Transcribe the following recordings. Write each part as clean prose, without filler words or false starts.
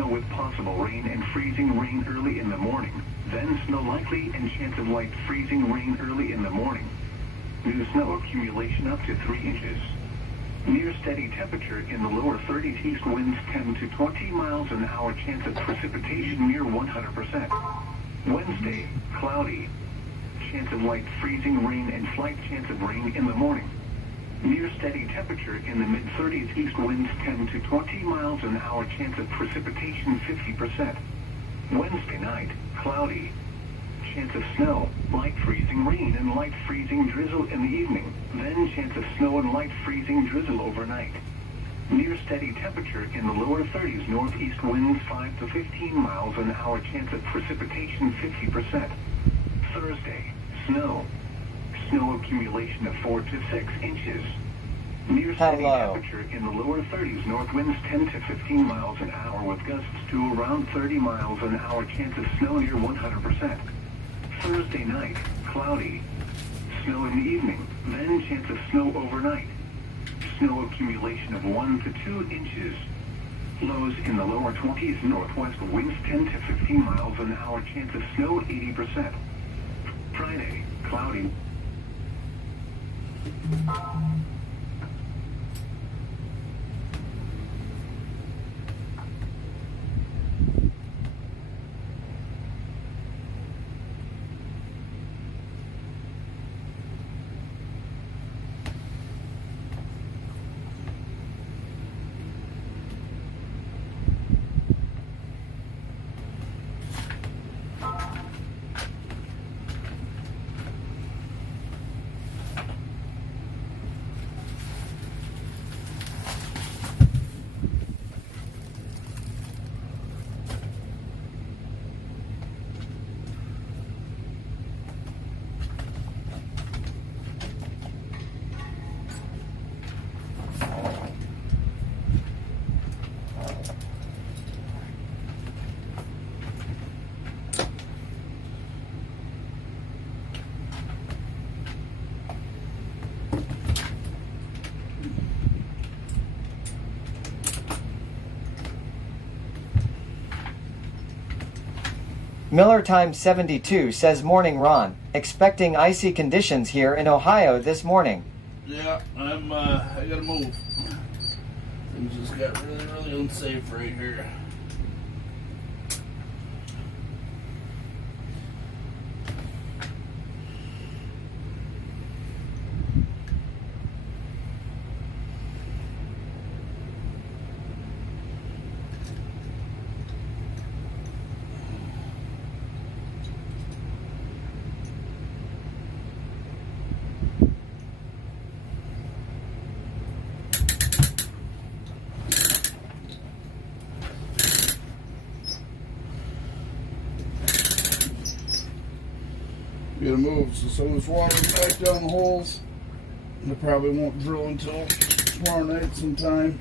snow with possible rain and freezing rain early in the morning. Then snow likely and chance of light freezing rain early in the morning. New snow accumulation up to 3 inches. Near steady temperature in the lower 30s, east winds 10 to 20 miles an hour, chance of precipitation near 100%. Wednesday, cloudy. Chance of light freezing rain and slight chance of rain in the morning. Near steady temperature in the mid-30s, east winds 10 to 20 miles an hour, chance of precipitation 50%. Wednesday night, cloudy. Chance of snow, light freezing rain and light freezing drizzle in the evening, then chance of snow and light freezing drizzle overnight. Near steady temperature in the lower 30s, northeast winds 5 to 15 miles an hour, chance of precipitation 50%. Thursday, snow. Snow accumulation of 4 to 6 inches. Near steady temperature in the lower 30s, north winds 10 to 15 miles an hour with gusts to around 30 miles an hour, chance of snow near 100%. Thursday night, cloudy. Snow in the evening, then chance of snow overnight. Snow accumulation of 1 to 2 inches. Lows in the lower 20s, northwest winds 10 to 15 miles an hour, chance of snow 80%. Friday, cloudy. Miller Time 72 says, "Morning, Ron. Expecting icy conditions here in Ohio this morning." Yeah, I gotta move. Things just got really unsafe right here. Gotta move, so some of this water's back down the holes. And I probably won't drill until tomorrow night sometime.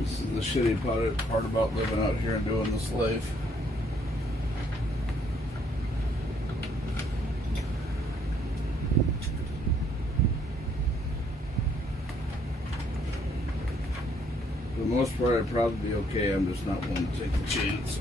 This is the shitty part about living out here and doing this life. For the most part, I'd probably be okay. I'm just not willing to take the chance.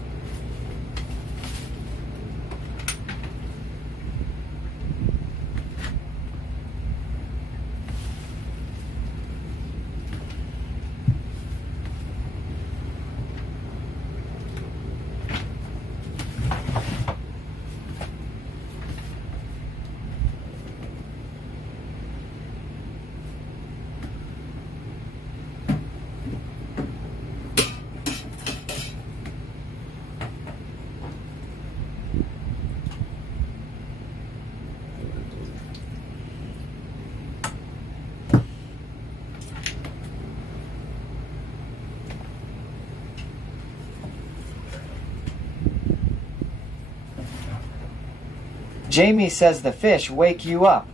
Jamie says the fish wake you up.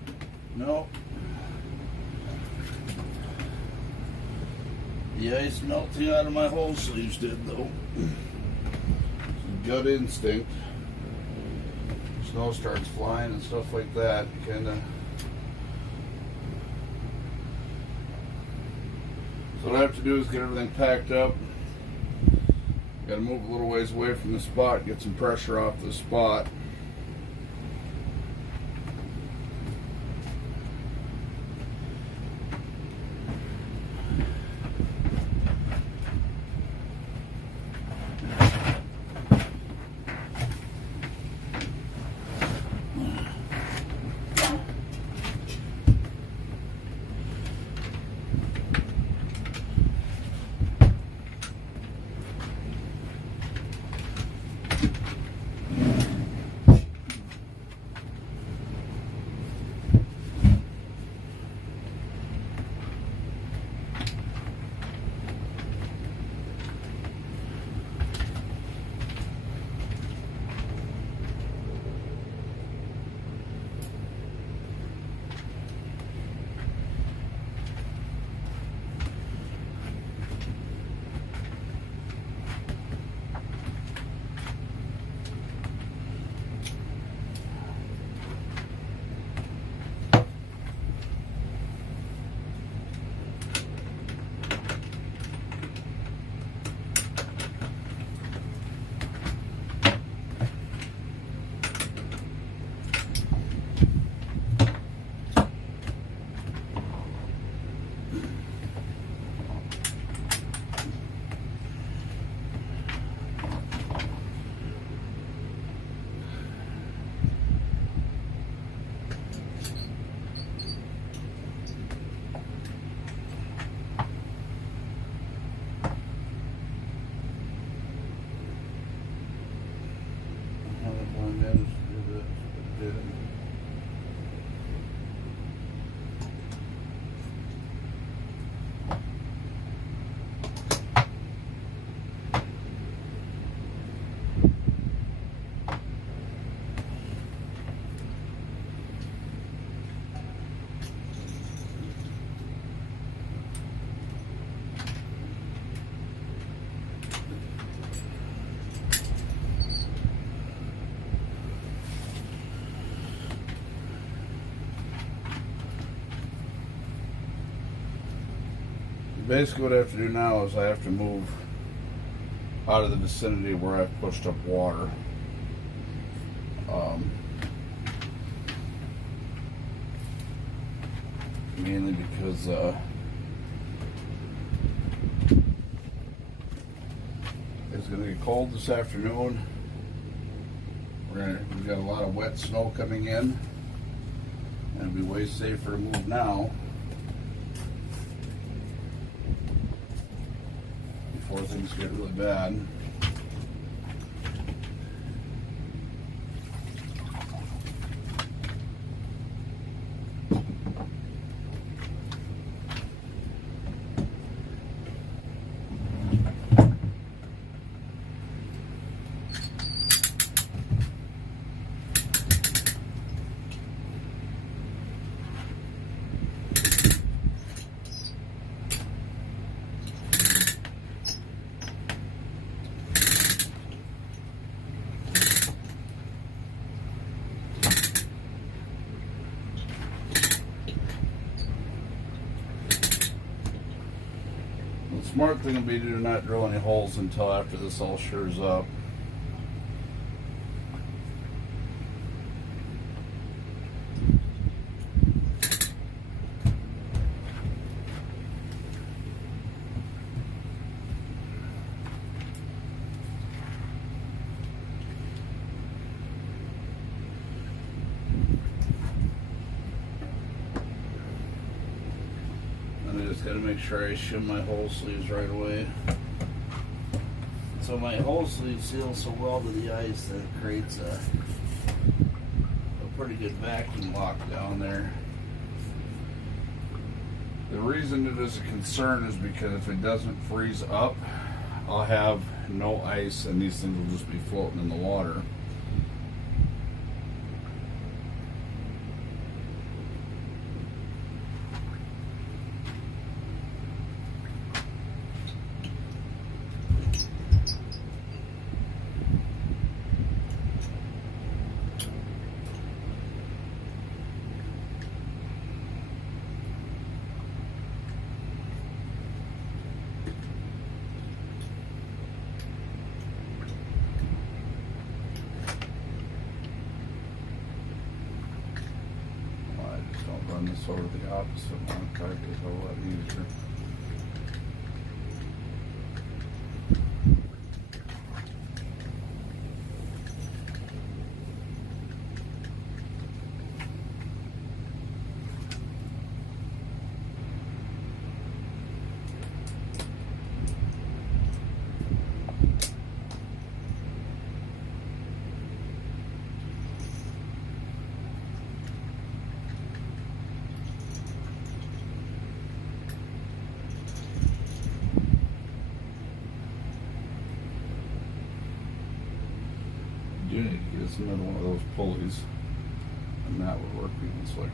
No. The ice melting out of my whole sleeves did, though. Gut instinct. Snow starts flying and stuff like that. Kinda. So what I have to do is get everything packed up. Got to move a little ways away from the spot, get some pressure off the spot. Basically what I have to do now is I have to move out of the vicinity where I've pushed up water. Mainly because it's going to get cold this afternoon. We've got a lot of wet snow coming in, and it'll be way safer to move now before things get really bad. The smart thing would be to not drill any holes until after this all shures up. Got to make sure I shim my hole sleeves right away. So my hole sleeve seals so well to the ice that it creates a pretty good vacuum lock down there. The reason it is a concern is because if it doesn't freeze up, I'll have no ice and these things will just be floating in the water. run this over the opposite one. Probably be a whole lot easier. You need to get us another one of those pulleys, and that would work even slicker.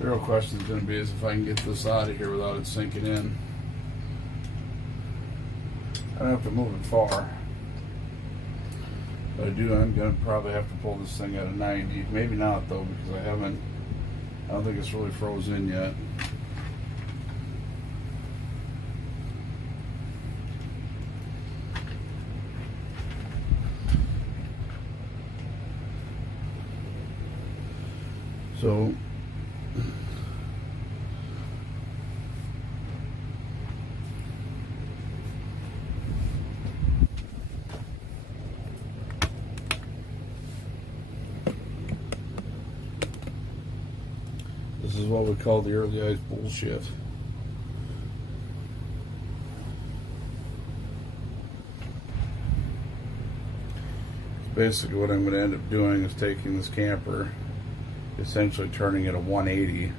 The real question is going to be is if I can get this out of here without it sinking in. I don't have to move it far. But I'm going to probably have to pull this thing at a 90. Maybe not though, because I don't think it's really frozen in yet. So this is what we call the early ice bullshit. Basically what I'm going to end up doing is taking this camper, essentially turning it a 180,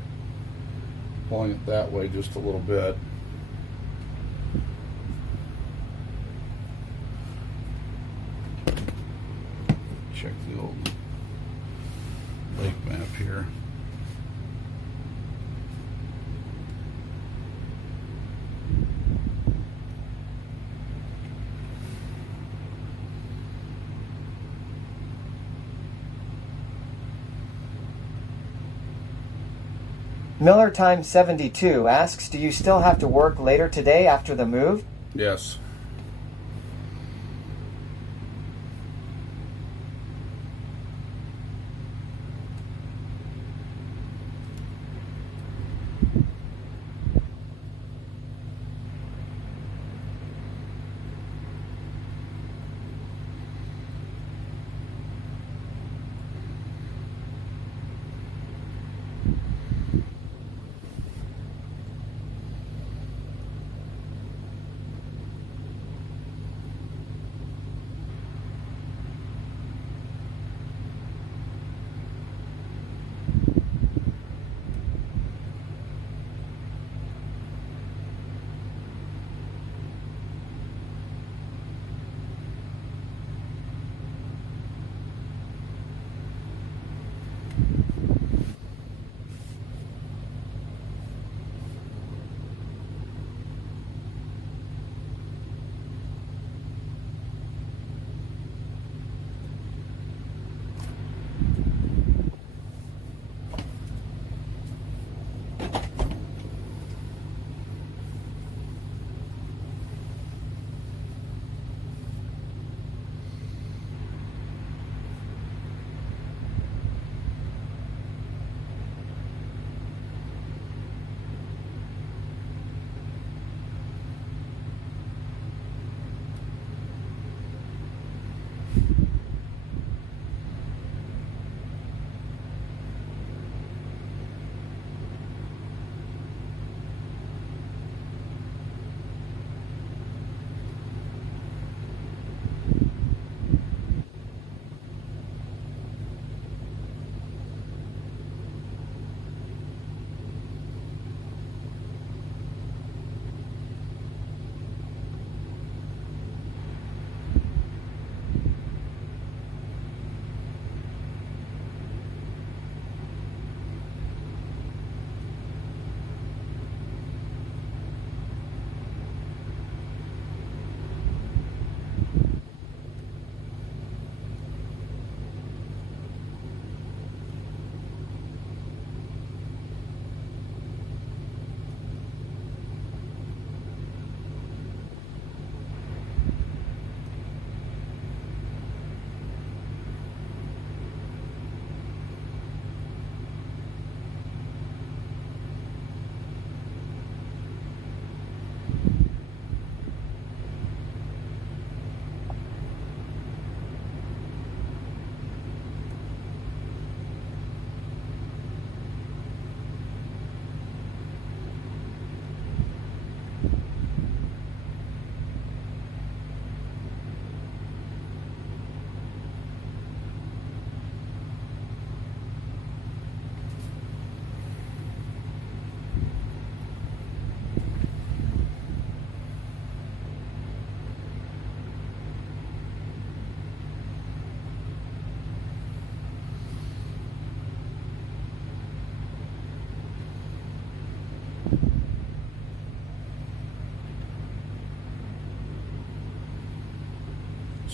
pulling it that way just a little bit. Check the old lake map here. Miller Time 72 asks, do you still have to work later today after the move? Yes.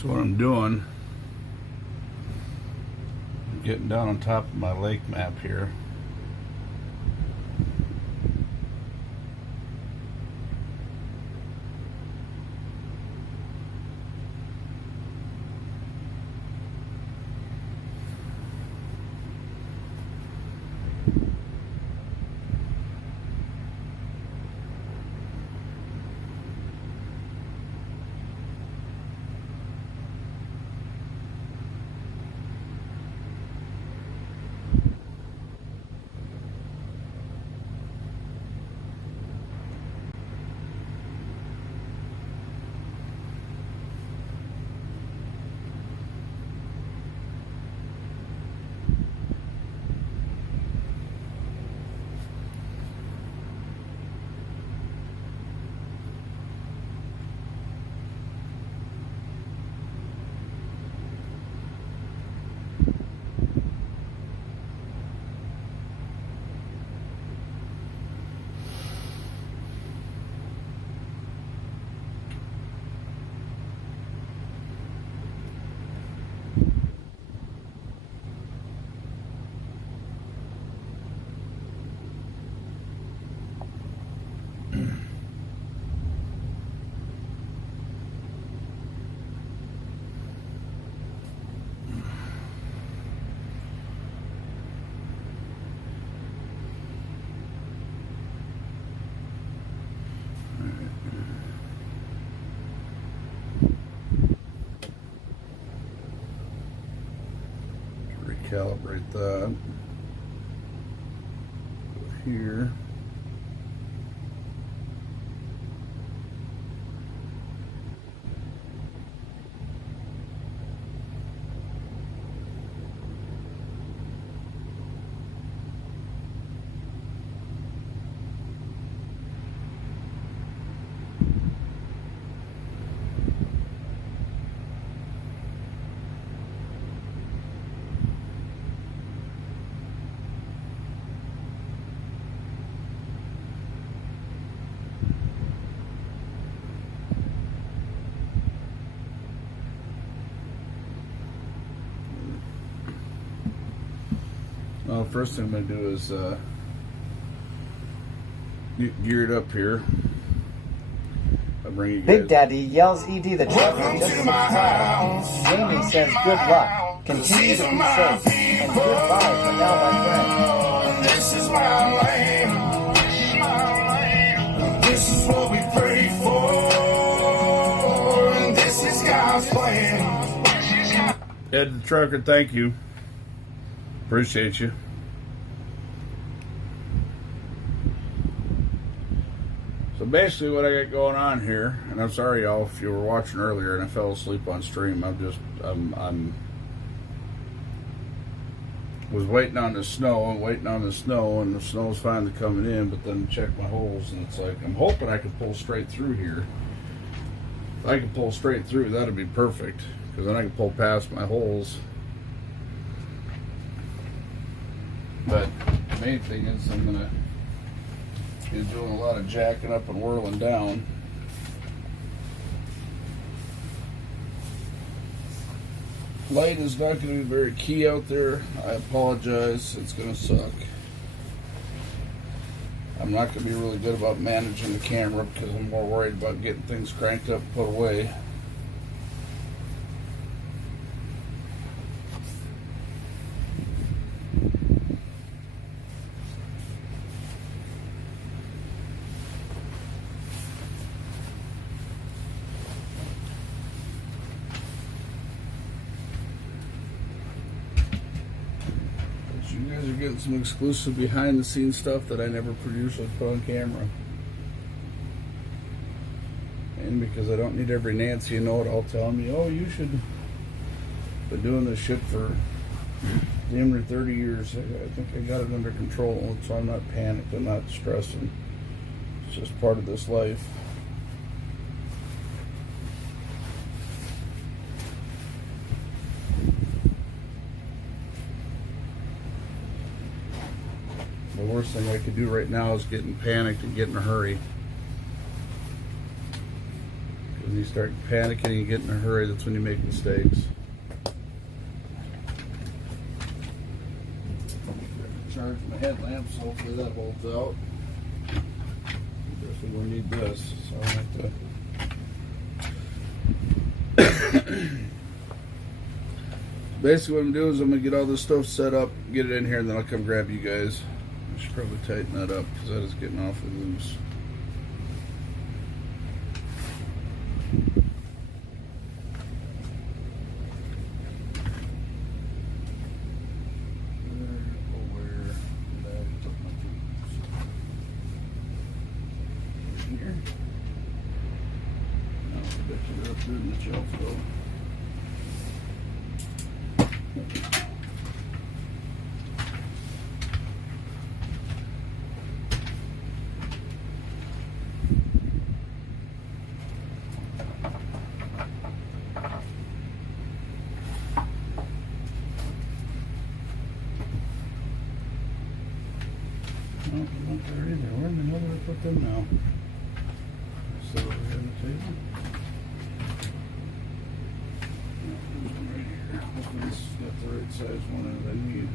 So what I'm doing, I'm getting down on top of my lake map here. Recalibrate that here. Well, first thing I'm going to do is get geared up here. I'll bring you guys. Big Daddy yells ED the trucker just subscribed. Jamie says good luck. Continue to be safe. And goodbye for now, my friend. This is my land. This is what we pray for. And this is God's plan. Ed the trucker, thank you. Appreciate you. So basically what I got going on here, and I'm sorry y'all if you were watching earlier and I fell asleep on stream. I'm was waiting on the snow and the snow's finally coming in, but then check my holes and it's like I'm hoping I can pull straight through here. If I can pull straight through, that'd be perfect, because then I can pull past my holes. But the main thing is I'm going to be doing a lot of jacking up and whirling down. Light is not going to be very key out there. I apologize. It's going to suck. I'm not going to be really good about managing the camera because I'm more worried about getting things cranked up and put away. You guys are getting some exclusive behind the scenes stuff that I never produce or put on camera. And because I don't need every Nancy you know it all telling me, oh, you should been doing this shit for nearly 30 years. I think I got it under control, so I'm not panicked, I'm not stressing. It's just part of this life. The worst thing I could do right now is getting panicked and get in a hurry. When you start panicking and get in a hurry, that's when you make mistakes. Charge my headlamp, so hopefully that holds out. Definitely gonna need this, so I'll have to. Basically, what I'm doing is I'm gonna get all this stuff set up, get it in here, and then I'll come grab you guys. I should probably tighten that up because that is getting awfully loose. In the shelf though. No, they're not there either. Where in the hell did I put them now? So over here on the table. Right here. Hopefully this has got the right size one that I need.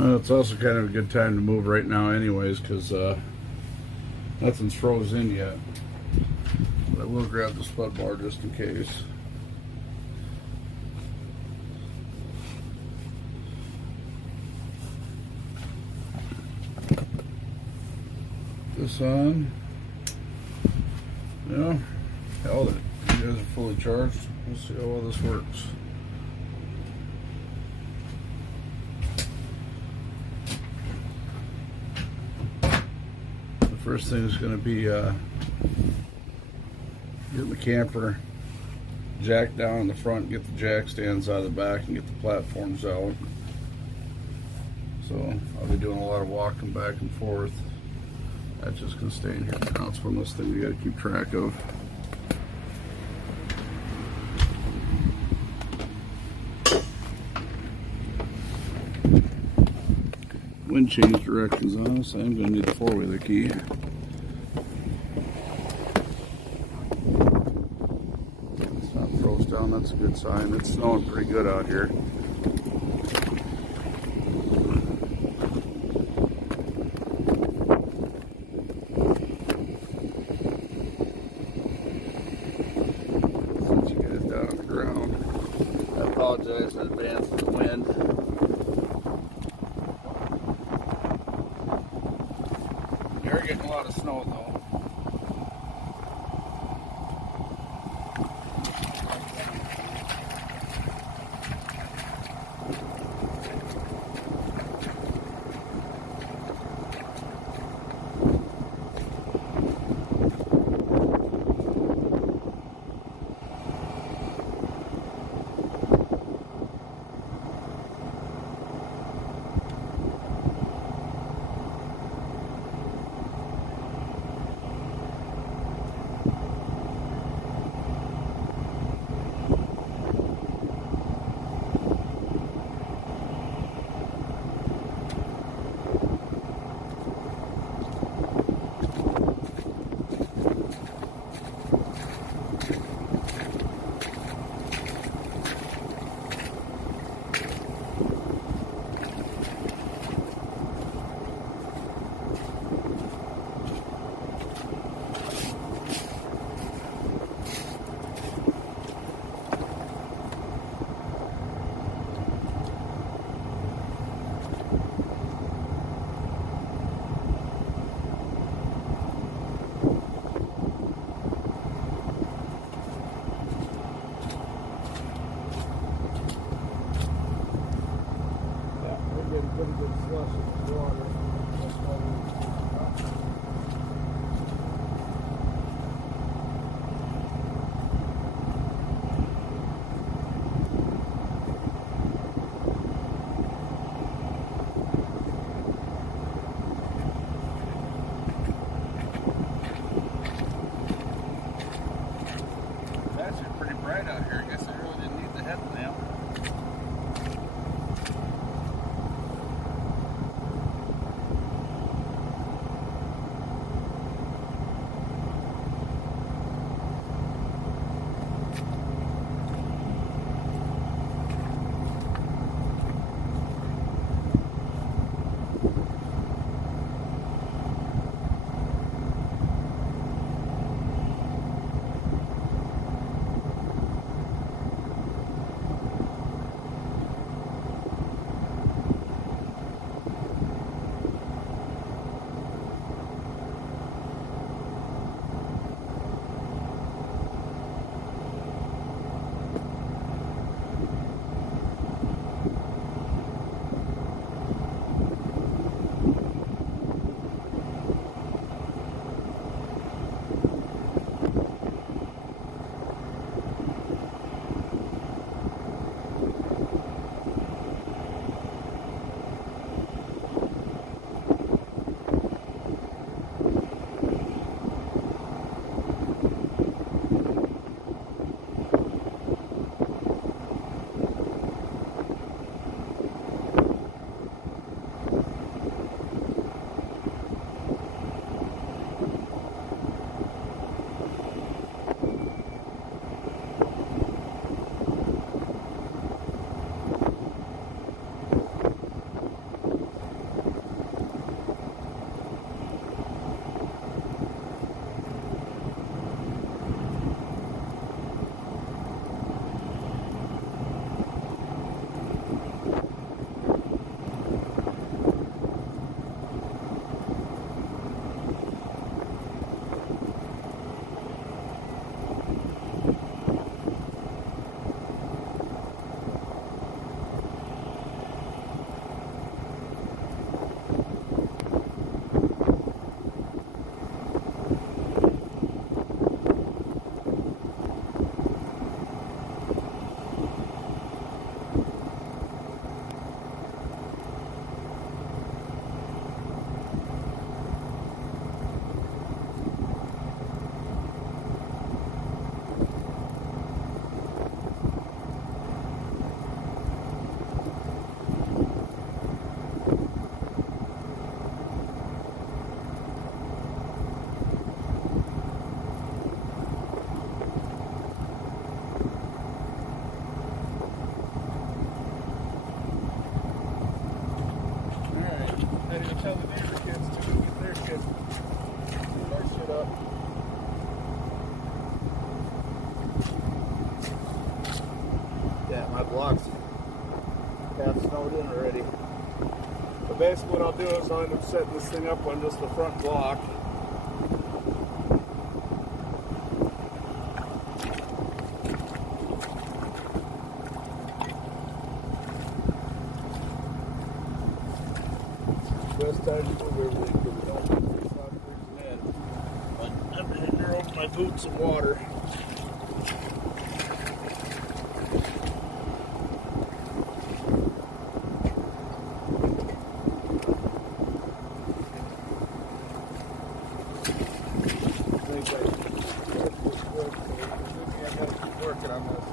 It's also kind of a good time to move right now anyways, because nothing's frozen yet. But I will grab the spud bar just in case. This on. Yeah, hell, you guys are fully charged. We'll see how well this works. First thing is going to be getting the camper jacked down in the front, get the jack stands out of the back, and get the platforms out. So I'll be doing a lot of walking back and forth. That's just going to stay in here now. It's one of those things we got to keep track of. Wind change directions on us. I'm going to need the four-wheeler key. It's not froze down. That's a good sign. It's snowing pretty good out here. Let's get it down on the ground. I apologize in advance for the wind. You're getting a lot of snow though. bright out here. I guess I really didn't need the headlamp. Tell the neighbor kids to go get their shit. Clean their shit up. Yeah, my block's half snowed in already. But basically what I'll do is I'll end up setting this thing up on just the front block. Best time to move everything because we don't stop freezing in. But I'm hitting her over my boots of water. I gotta keep working on this.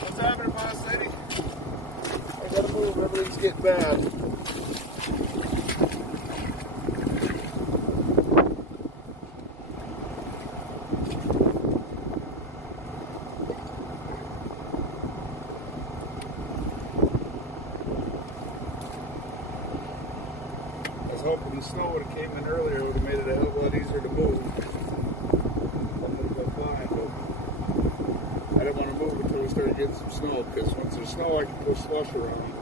What's happening, Boss Lady? I gotta move, everything's getting bad. I was hoping the snow would have came in earlier, it would have made it a hell of a lot easier to move. I'm gonna go flying, but I didn't want to move until we started getting some snow, because once there's snow I can push slush around.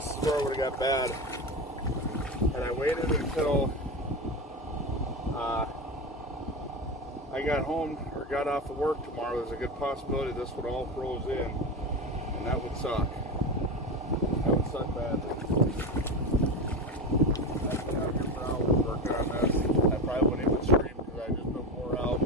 this is where it would have got bad. And I waited until I got home or got off of work tomorrow. There's a good possibility this would all froze in, and that would suck. That would suck badly. I've been out here for hours working on this. I probably wouldn't even stream because I just been wore out.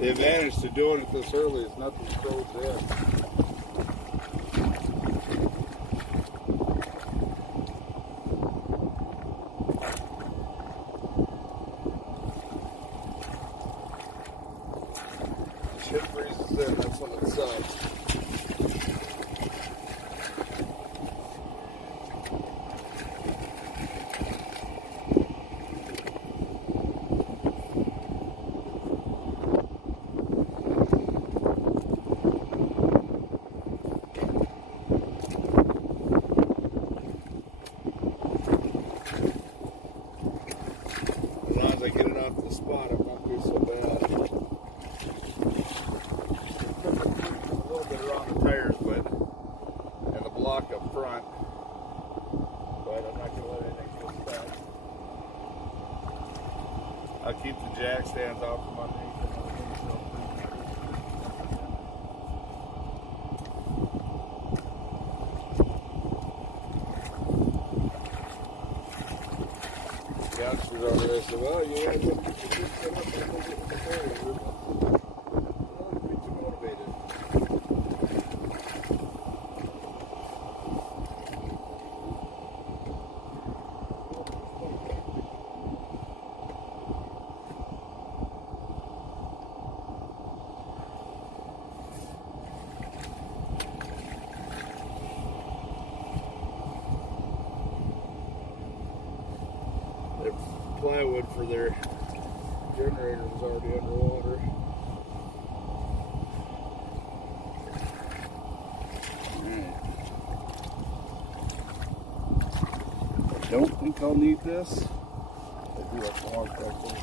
The advantage to doing it this early is nothing froze in. Shit freezes in, that's when it sucks. I get it off the spot, it won't be so bad. A little bit around the tires, but and the block up front. But I'm not going to let anything get back. I'll keep the jack stands out from underneath them. Youngsters over there said, well, you want to get your kids set up and go get the carrier. Well, be too motivated. Their plywood for their generator was already underwater. I don't think I'll need this. I do have some more practice.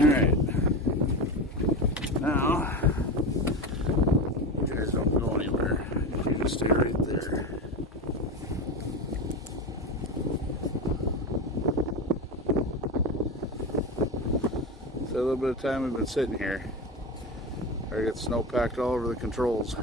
Alright, now, you guys don't go anywhere, you just stay right there. So a little bit of time we've been sitting here. I got snow packed all over the controls.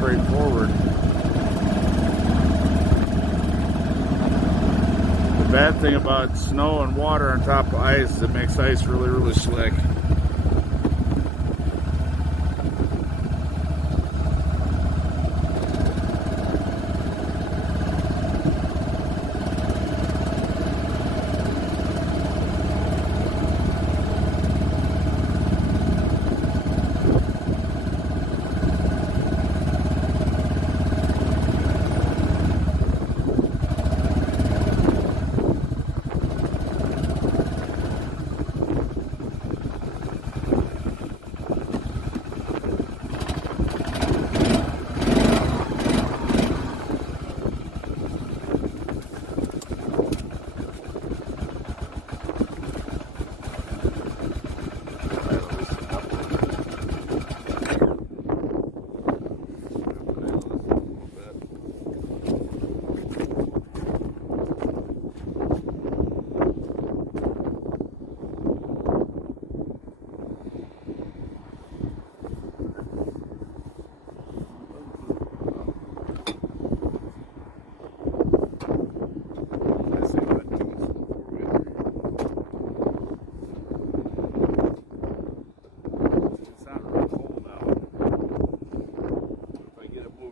straightforward. The bad thing about snow and water on top of ice is it makes ice really, really slick.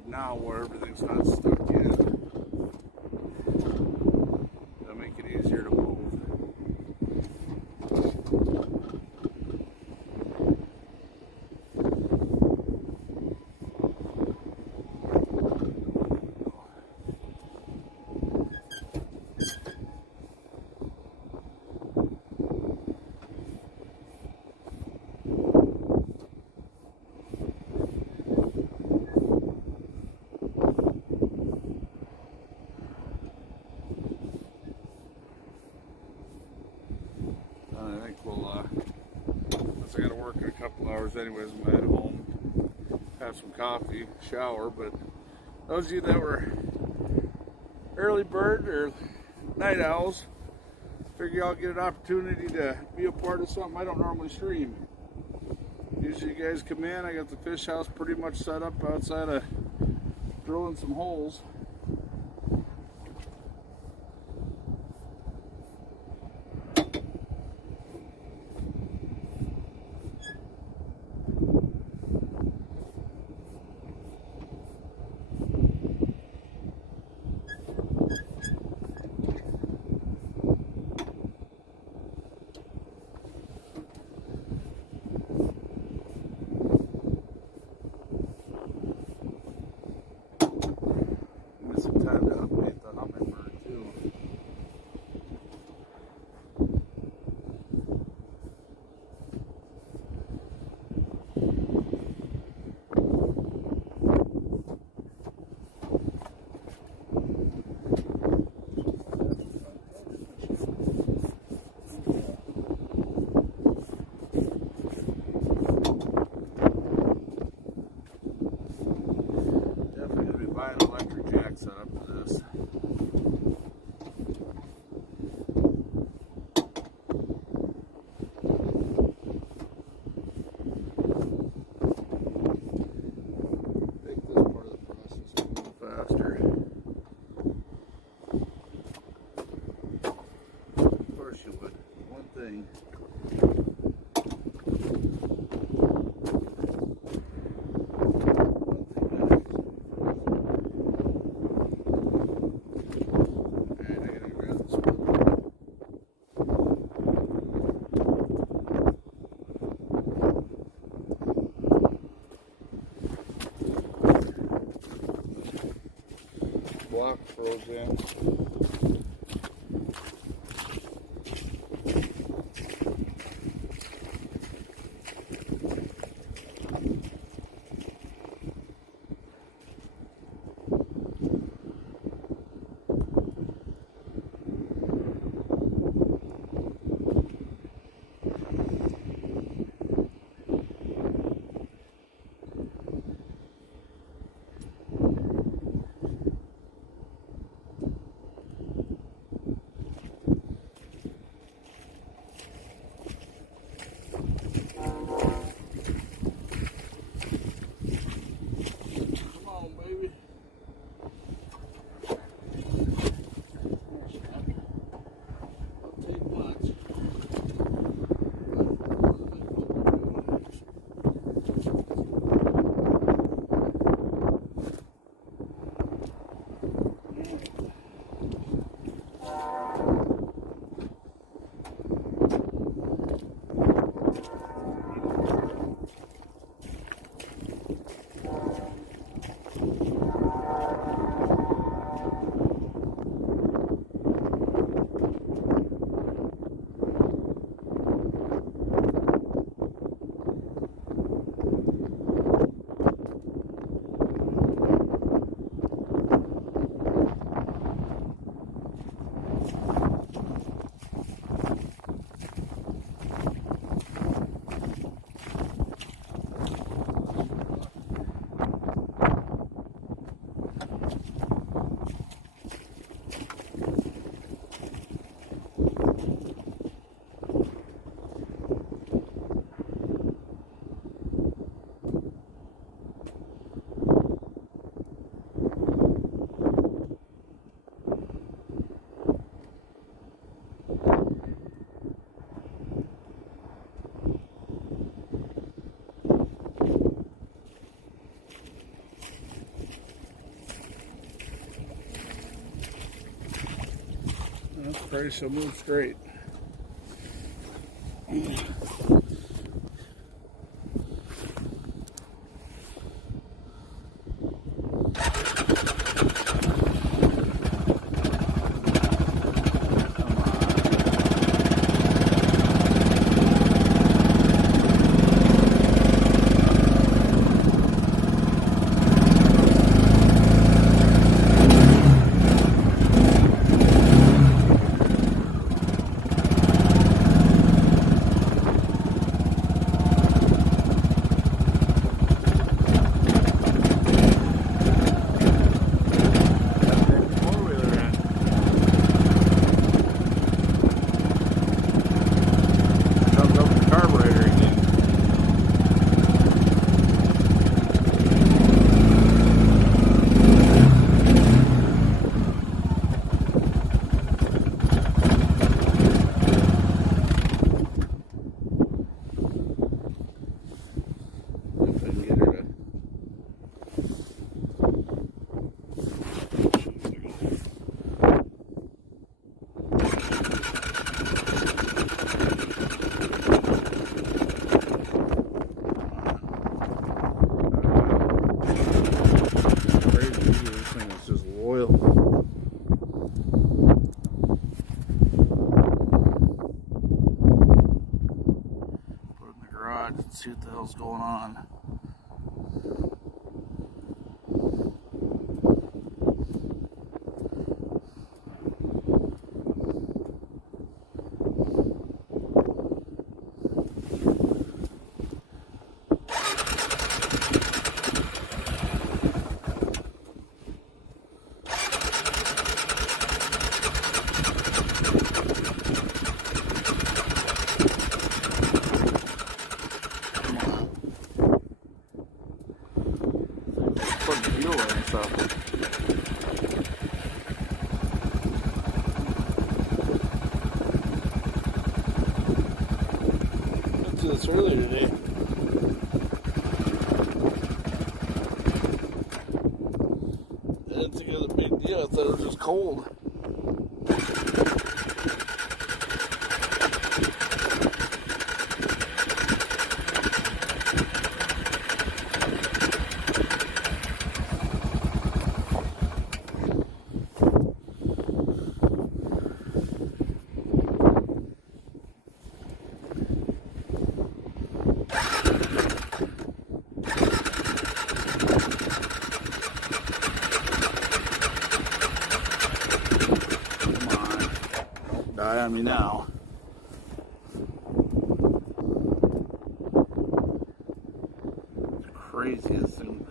Now where everything's not stuck yet. That'll make it easier to move. I think we'll, since I got to work in a couple hours anyways, I'm going to head home, have some coffee, shower. But those of you that were early bird or night owls, figure I'll get an opportunity to be a part of something I don't normally stream. Usually you guys come in, I got the fish house pretty much set up outside of drilling some holes. Some time to update the hummingbird too. Definitely gonna be buying an electric jack set up for this. Make this part of the process a little faster. Of course you would. One thing. Block froze in. Pray she'll move straight. See what the hell's going on. This earlier today. I didn't think it was a big deal. I thought it was just cold. Die on me now. The craziest thing.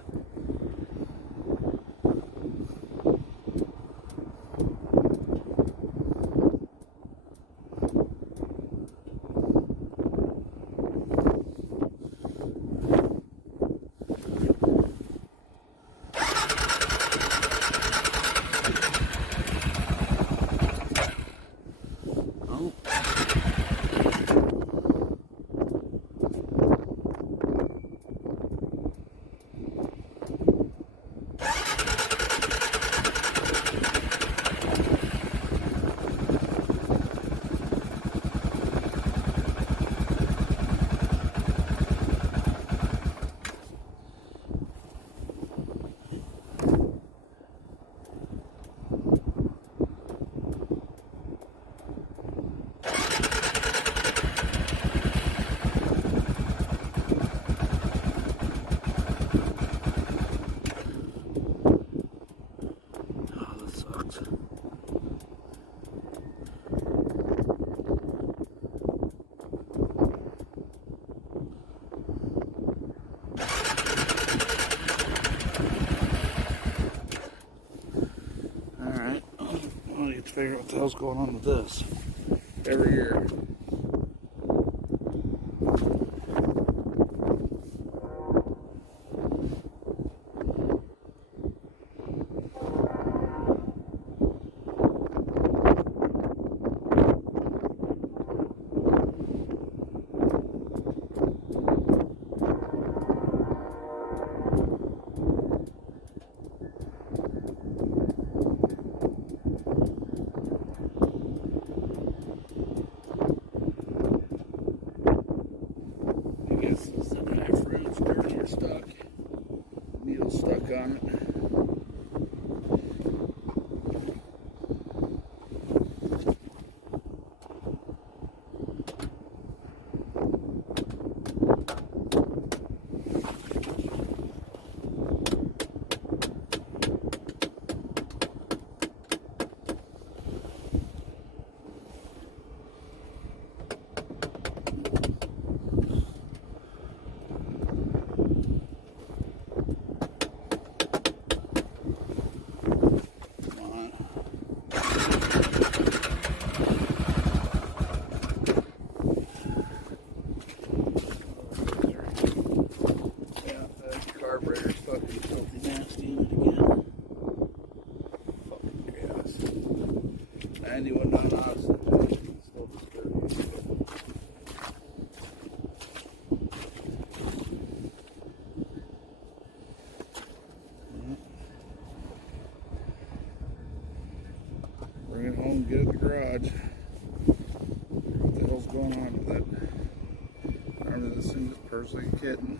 Figure out what the hell's going on with this every year. garage. What the hell's going on with it? Or did this thing just purrs like a kitten?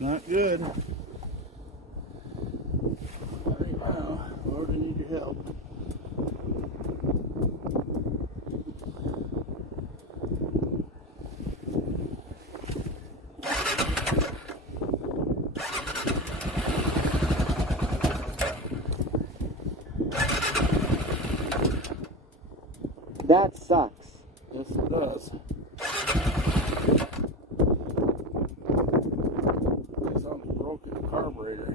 Not good. Right now, Lord, I need your help. That sucks. Yes, it does. Something broke in the carburetor.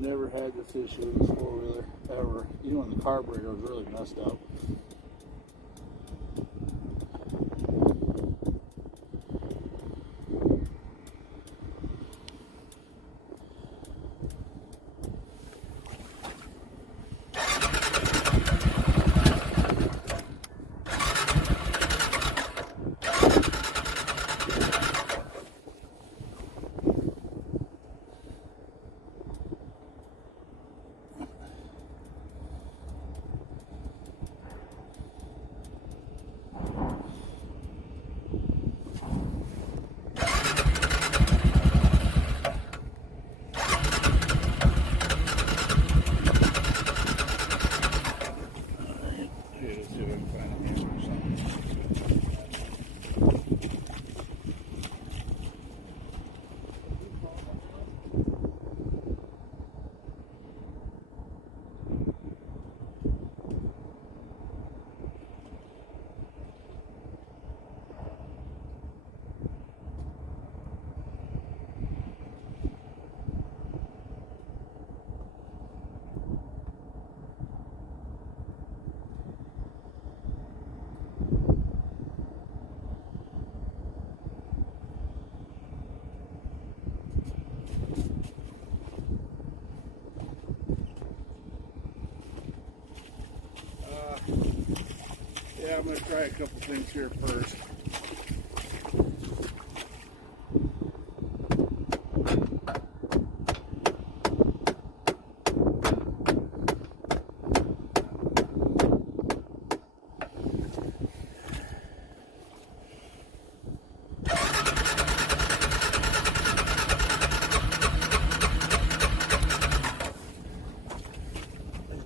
Never had this issue with this four-wheeler ever, even when the carburetor was really messed up. I'm going to try a couple things here first.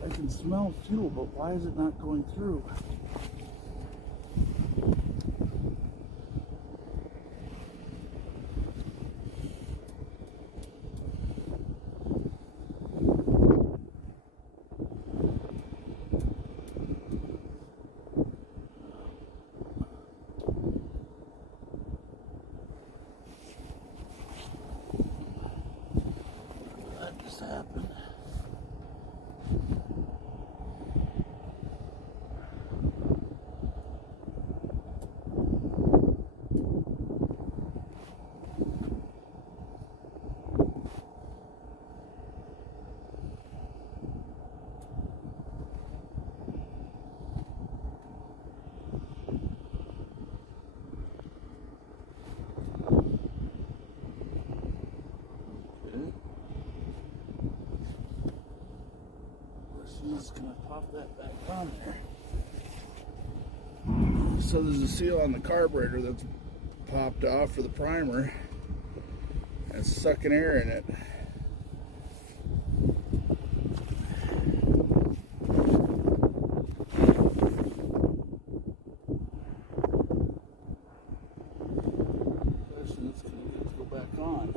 I can smell fuel, but why is it not going through? That just happened. I'm just going to pop that back on there. So there's a seal on the carburetor that's popped off for the primer. And it's sucking air in it. Question is, can I get it to go back on?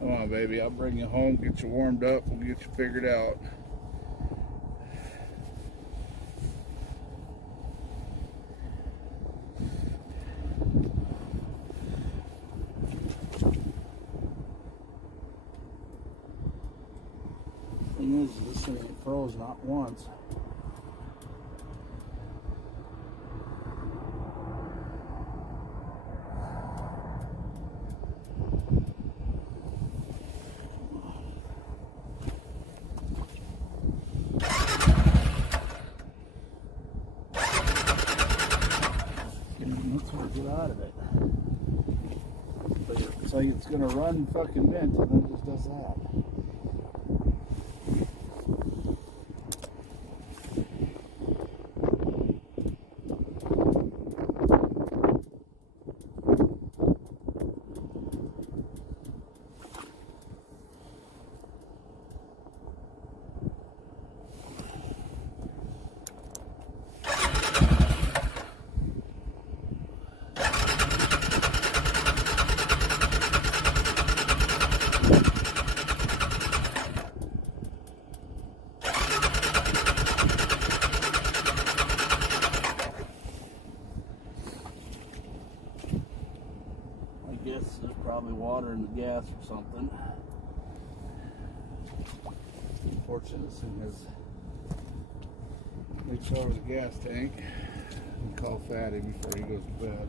Come on, baby, I'll bring you home, get you warmed up, we'll get you figured out. Thing is, this thing ain't froze not once. Let's get out of it. But it's like it's gonna run fucking mint and then it just does that. I guess there's probably water in the gas or something. Unfortunately, this thing has reached over the gas tank. And call Fatty before he goes to bed.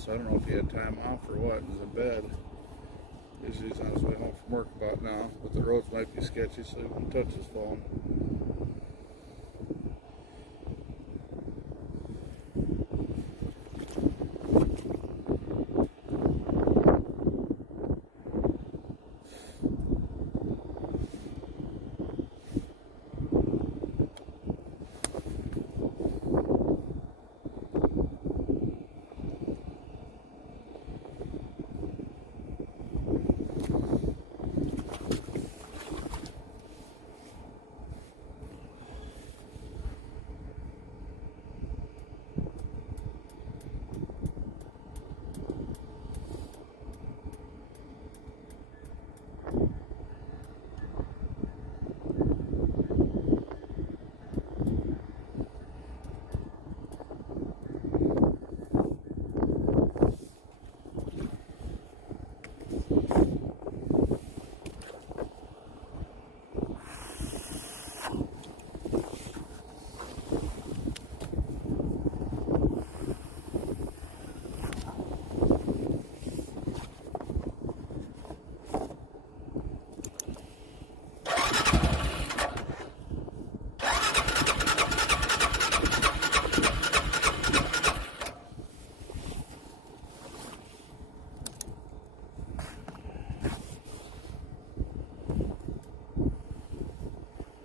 so I don't know if he had time off or what. He's in bed. Usually he's on his way home from work about now, but the roads might be sketchy, so he won't touch his phone.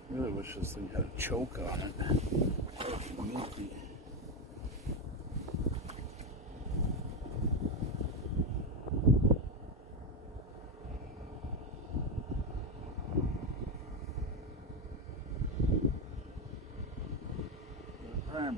I really wish this thing had a choke on it. Minty. Primer.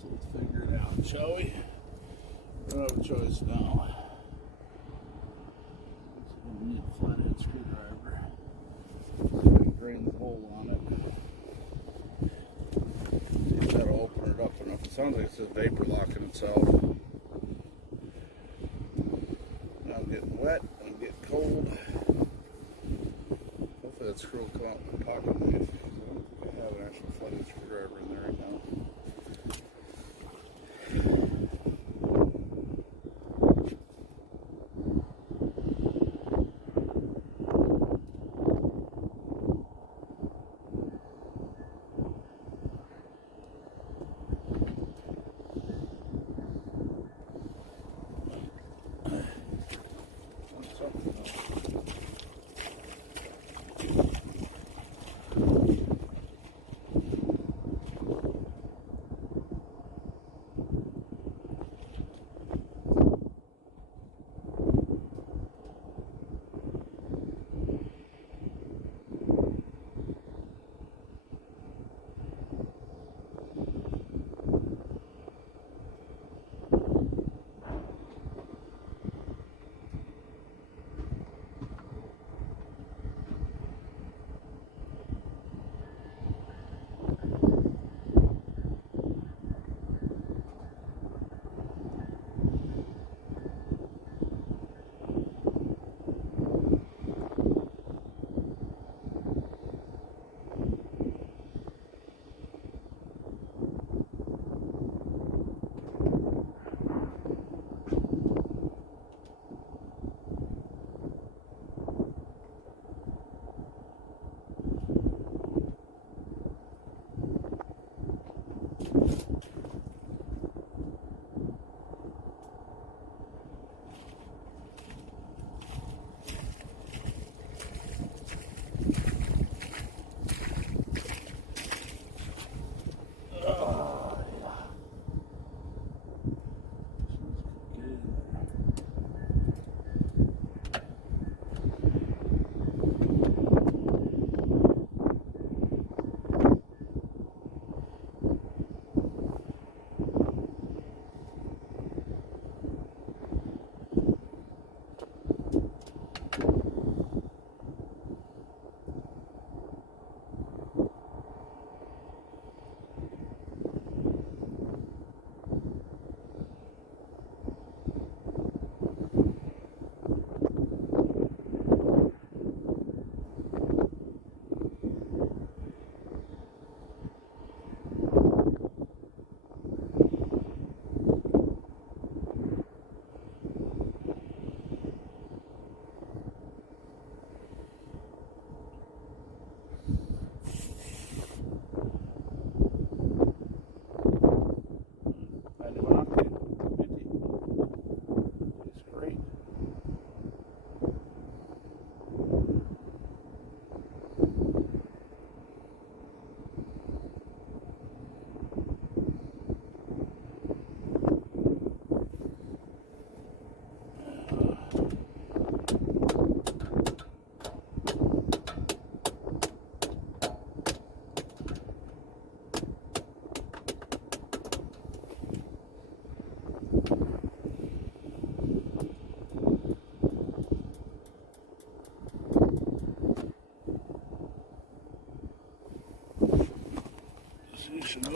So let's figure it out, shall we? We don't have a choice now. So we're going to need a flathead screwdriver. See if I can drain the hole on it. See if that'll open it up enough. It sounds like it's just vapor locking itself. Now I'm getting wet, I'm getting cold. Hopefully that screw will come out with my pocket knife. I don't think I have an actual flathead screwdriver in there right now.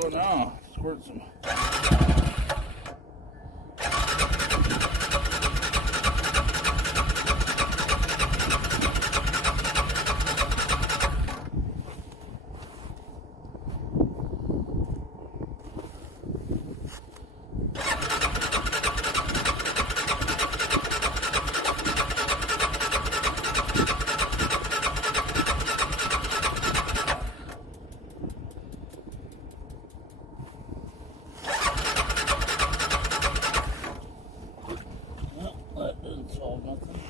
Go now. Squirt some. That doesn't solve nothing.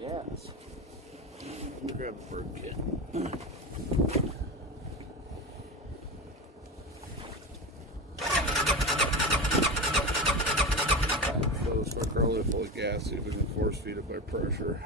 Gas. Grab the bird kit. Fill this quick early full of gas, see if we can force feed it by pressure.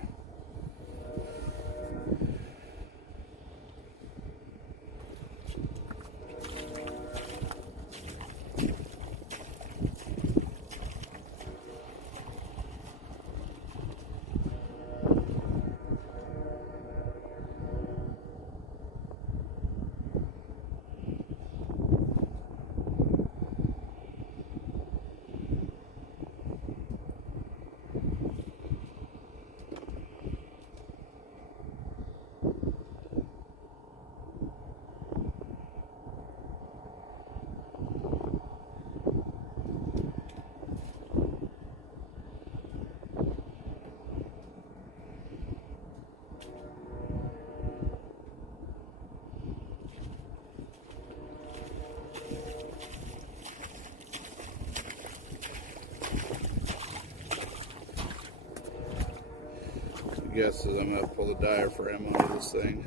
Guess is I'm going to pull the diaphragm out of this thing.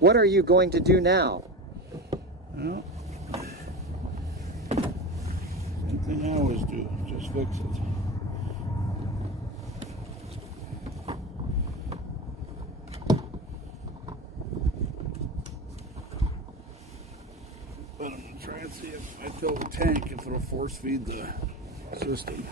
What are you going to do now? Well, same thing I always do, just fix it. But I'm going to try and see if I fill the tank, if it'll force feed the system.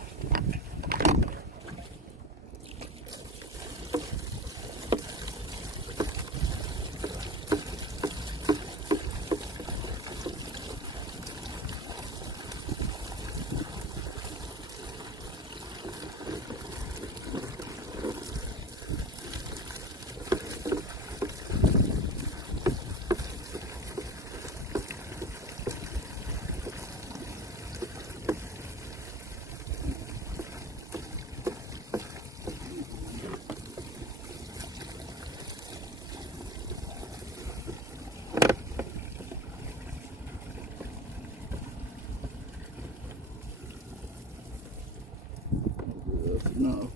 No.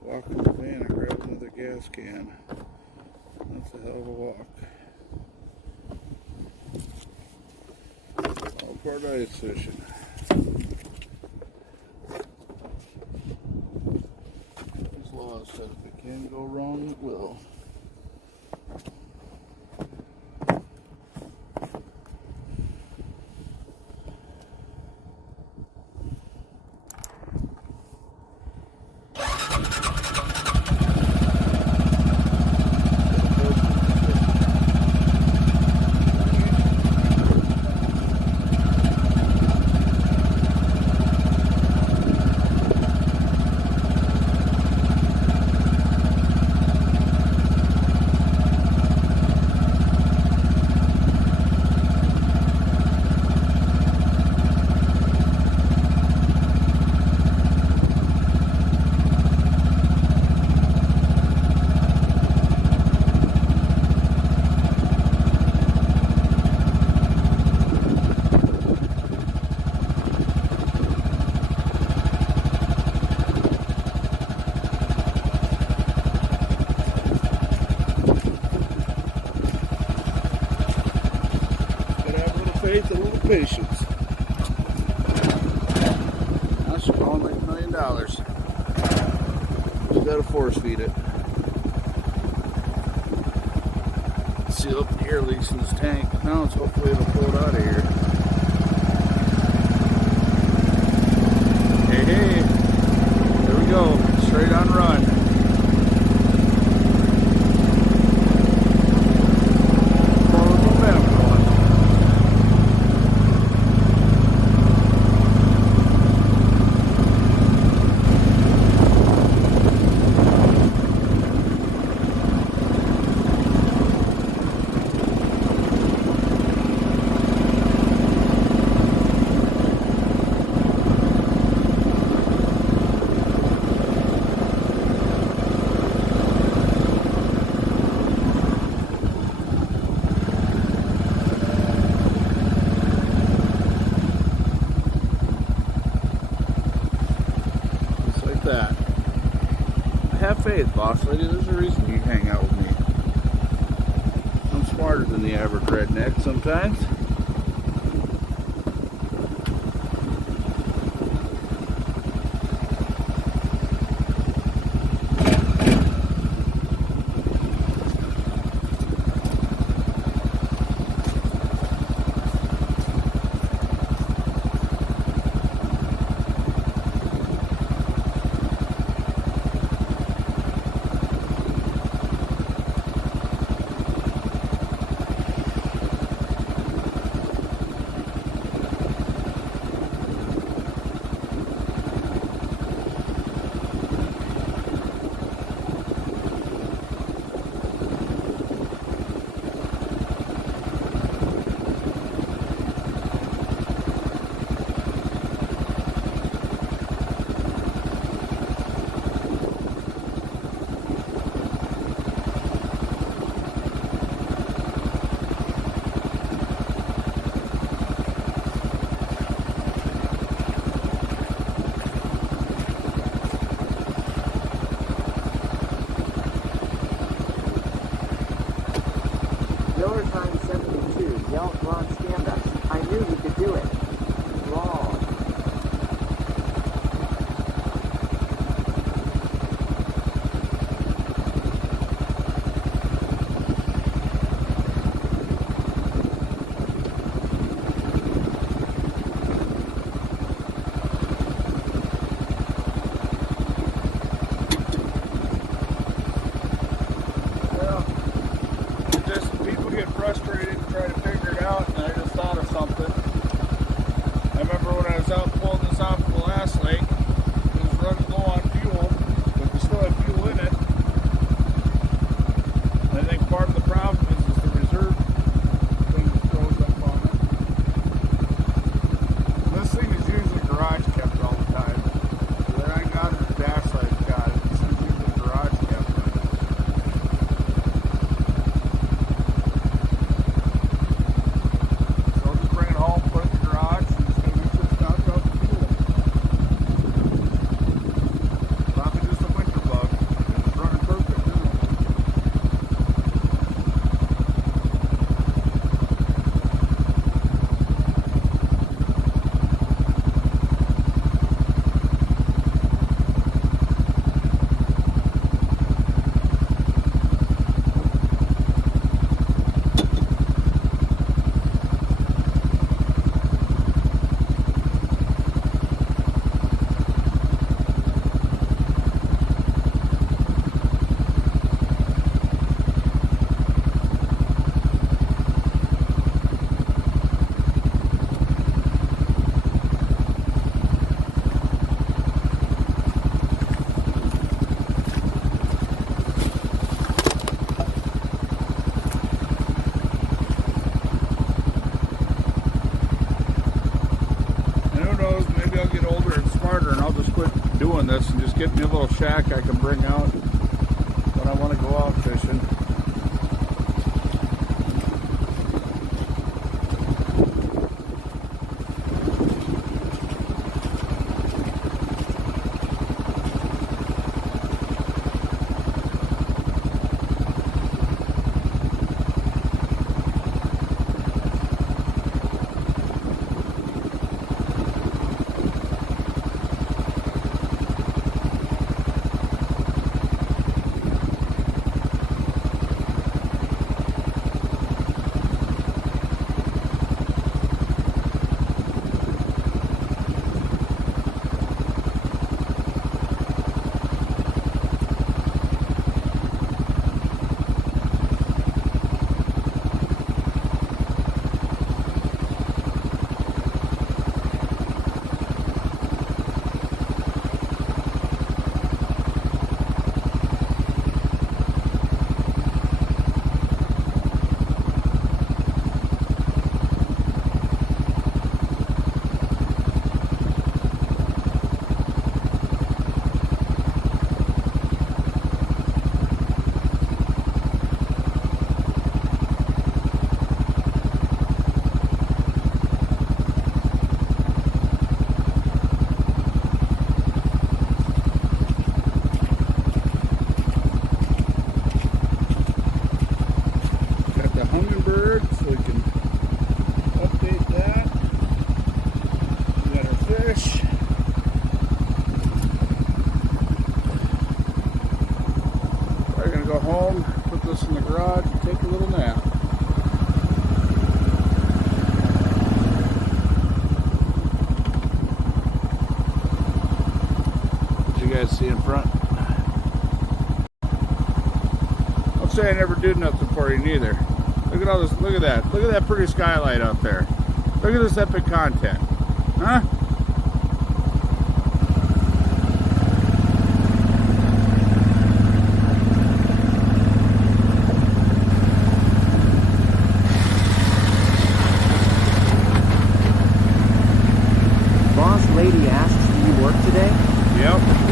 Walk in the van and grab another gas can. That's a hell of a walk. All part of ice fishing. This law said if it can go wrong, it will. Faith, a little patience. Now she's going like $1 million. Just gotta force feed it. Seal up the air leaks in this tank. Now it's hopefully it'll pull it out of here. Hey, hey. There we go. Straight on run. That. Have faith, boss lady. There's a reason you hang out with me. I'm smarter than the average redneck sometimes. this and just get me a little shack I can bring out when I want to go out fishing. See in front. Don't say I never did nothing for you neither. Look at all this, look at that. Look at that pretty skylight out there. Look at this epic content. Huh? Boss lady asks, do you work today? Yep.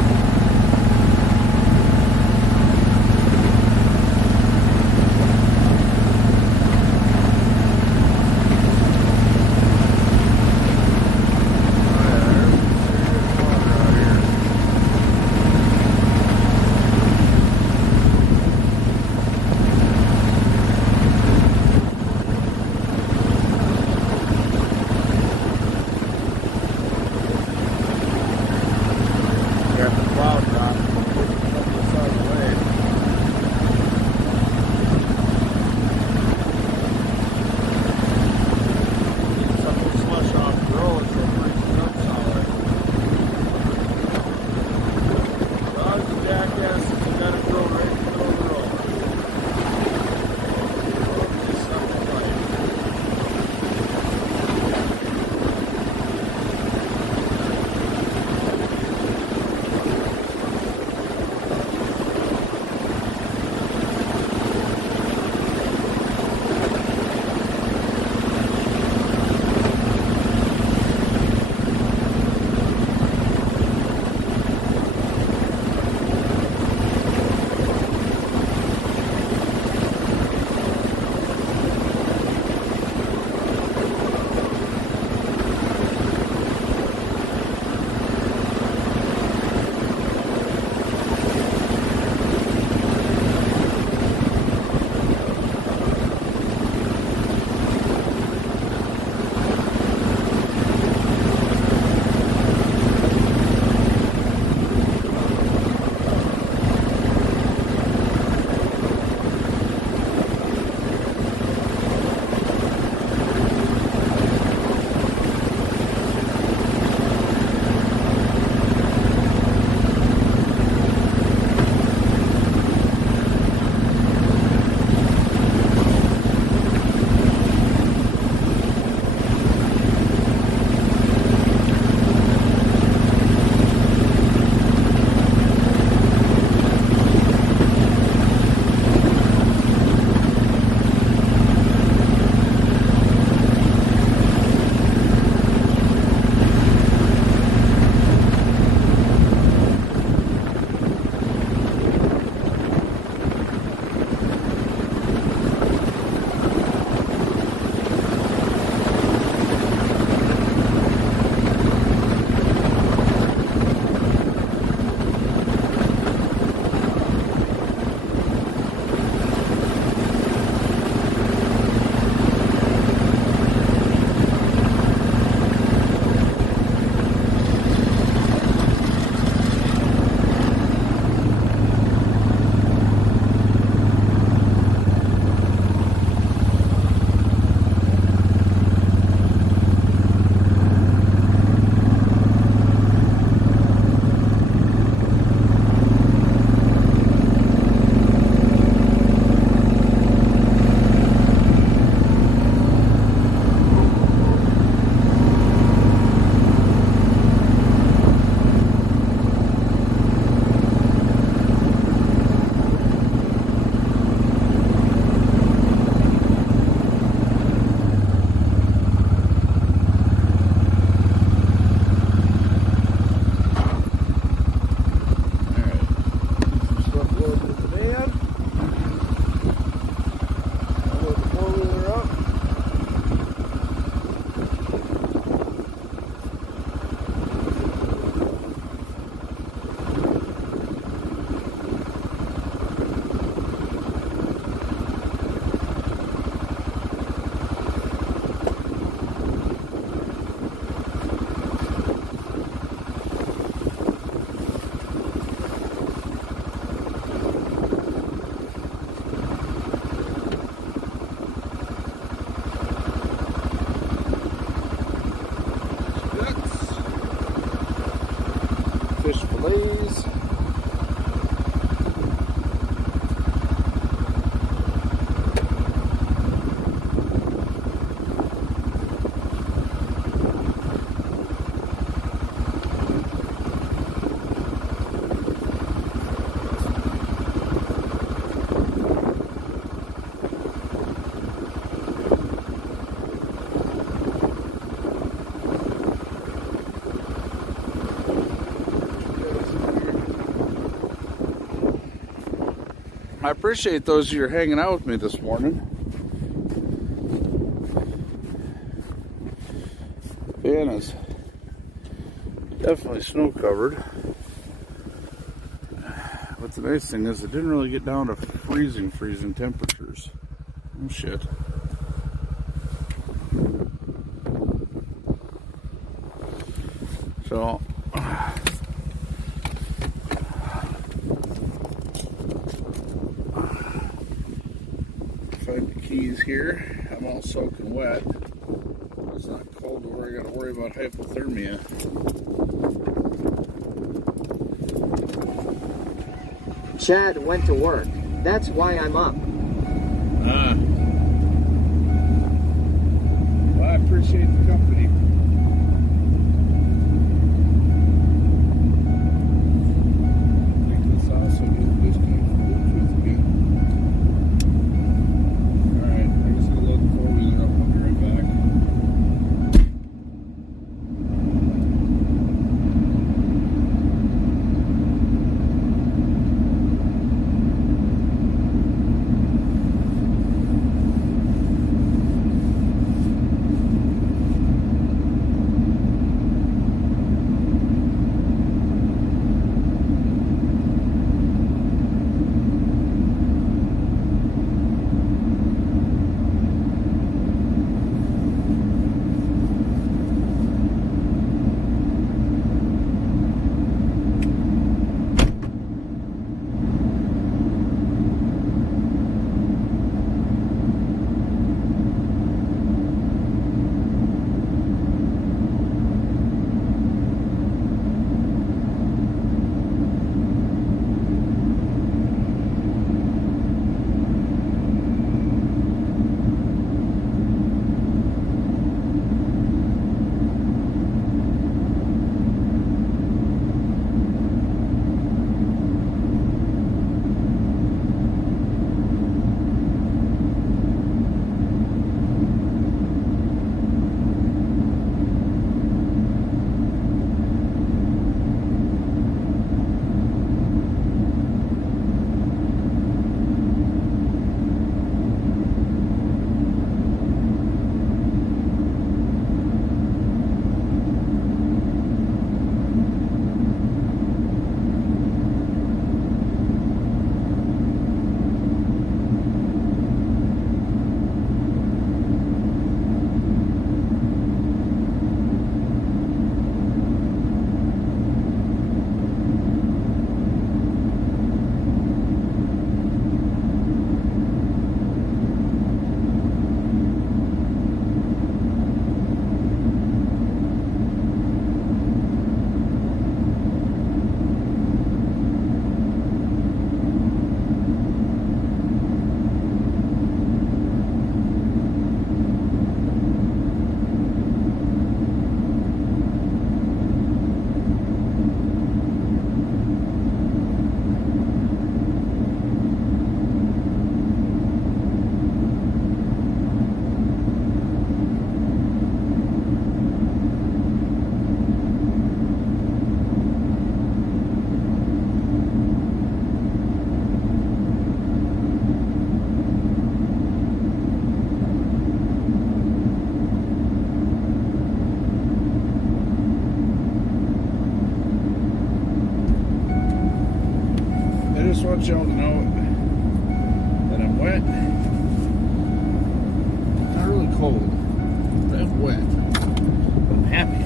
I appreciate those of you hanging out with me this morning. Van is definitely snow covered. But the nice thing is it didn't really get down to freezing temperatures. Oh shit. So find the keys here. I'm all soaking wet. It's not cold to where I gotta worry about hypothermia. Chad went to work. That's why I'm up. Well, I appreciate the company. I think this also needs to disconnect from Bluetooth again. Alright, I'm just gonna load the four-wheeler up. I'll be right back. Want y'all to know that I'm wet. Not really cold, but I'm wet. I'm happy.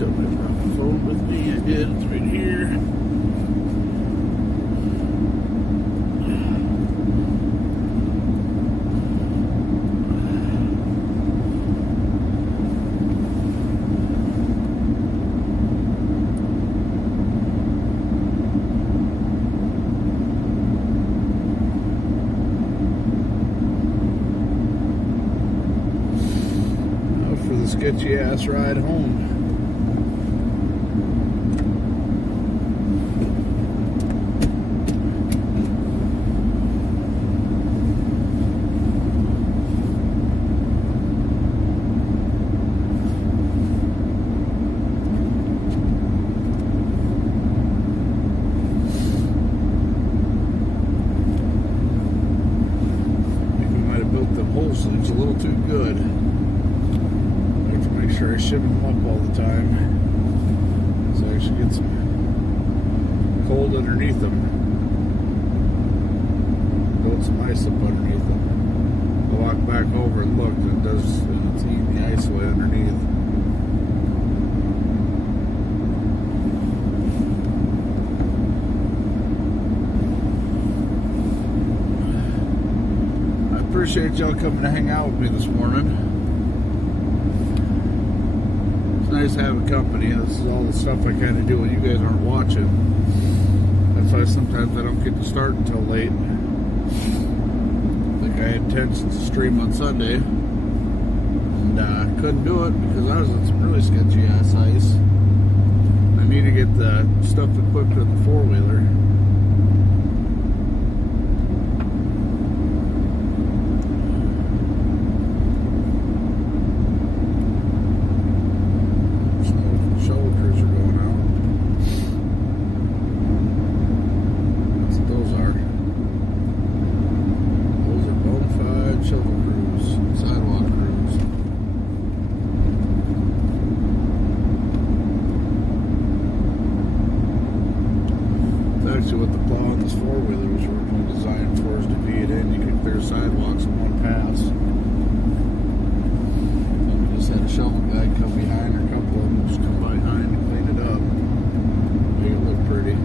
Still my phone with me. I did. It's right here. Sketchy ass ride home. I think we might have built the whole sleeves a little too good. I shim them up all the time, so I actually get some cold underneath them. Build some ice up underneath them. I walk back over and look, and it's eating the ice away underneath. I appreciate y'all coming to hang out with me this morning. Nice having company. This is all the stuff I kind of do when you guys aren't watching. That's why sometimes I don't get to start until late. Like I had intentions to stream on Sunday, and I couldn't do it because I was in some really sketchy ass ice. I need to get the stuff equipped in the four-wheeler. What the plow on this four-wheeler was originally designed for is to feed it in. You can clear sidewalks in one pass. And we just had a shovel guy come behind, or a couple of them just come behind and clean it up. Make it look pretty.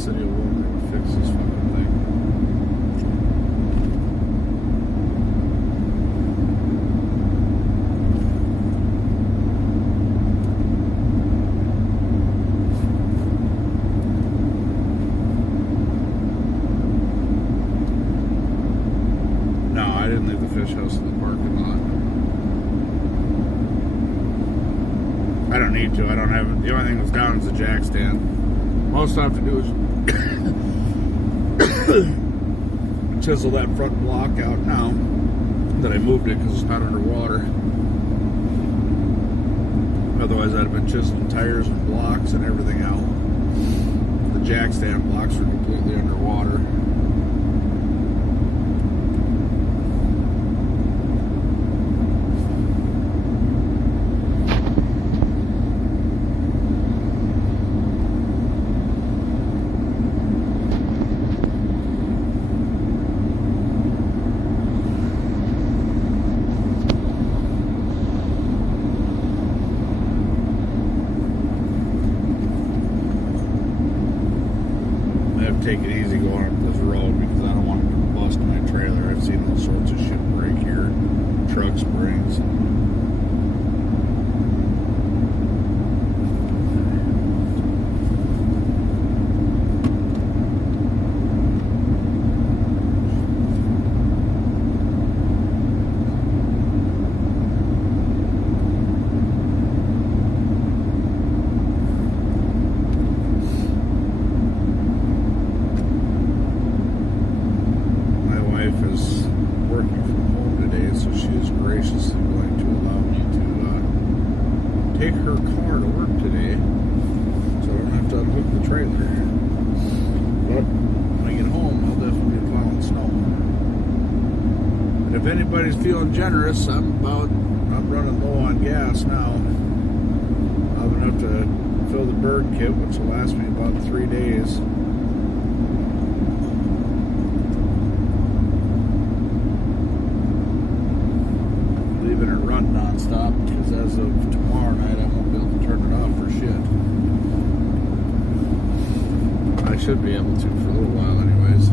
City of Walmart fix this fucking thing. No, I didn't leave the fish house in the parking lot. I don't need to. I don't have it. The only thing that's down is the jack stand. Most I have to do is chisel that front block out now that I moved it because it's not underwater. Otherwise I'd have been chiseling tires and blocks and everything out. The jack stand blocks are completely underwater. Take it easy going up this road because I don't want to bust my trailer. I've seen all sorts of shit break here. Truck springs. Take her car to work today, so I don't have to unhook the trailer. But when I get home, I'll definitely be plowing snow. And if anybody's feeling generous, I'm running low on gas now. fill the bird kit, which will last me about 3 days. Leaving it run nonstop because as of tomorrow night I won't be able to turn it off for shit. I should be able to for a little while anyways.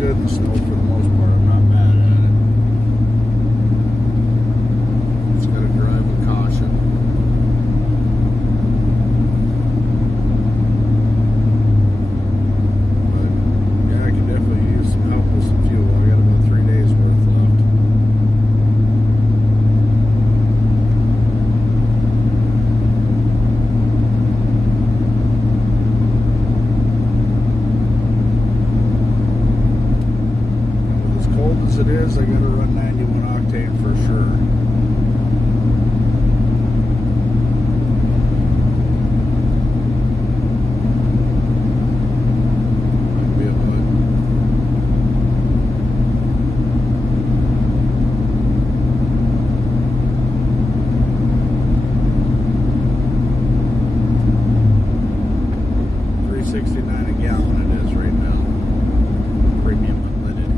Good in the snow for the most part. I'm not mad at it. Just gotta drive with caution. But yeah, I can definitely use some help with some fuel. I got about 3 days worth left. As it is, I gotta run 91 octane for sure. Might be about 369 a gallon it is right now. Premium unleaded.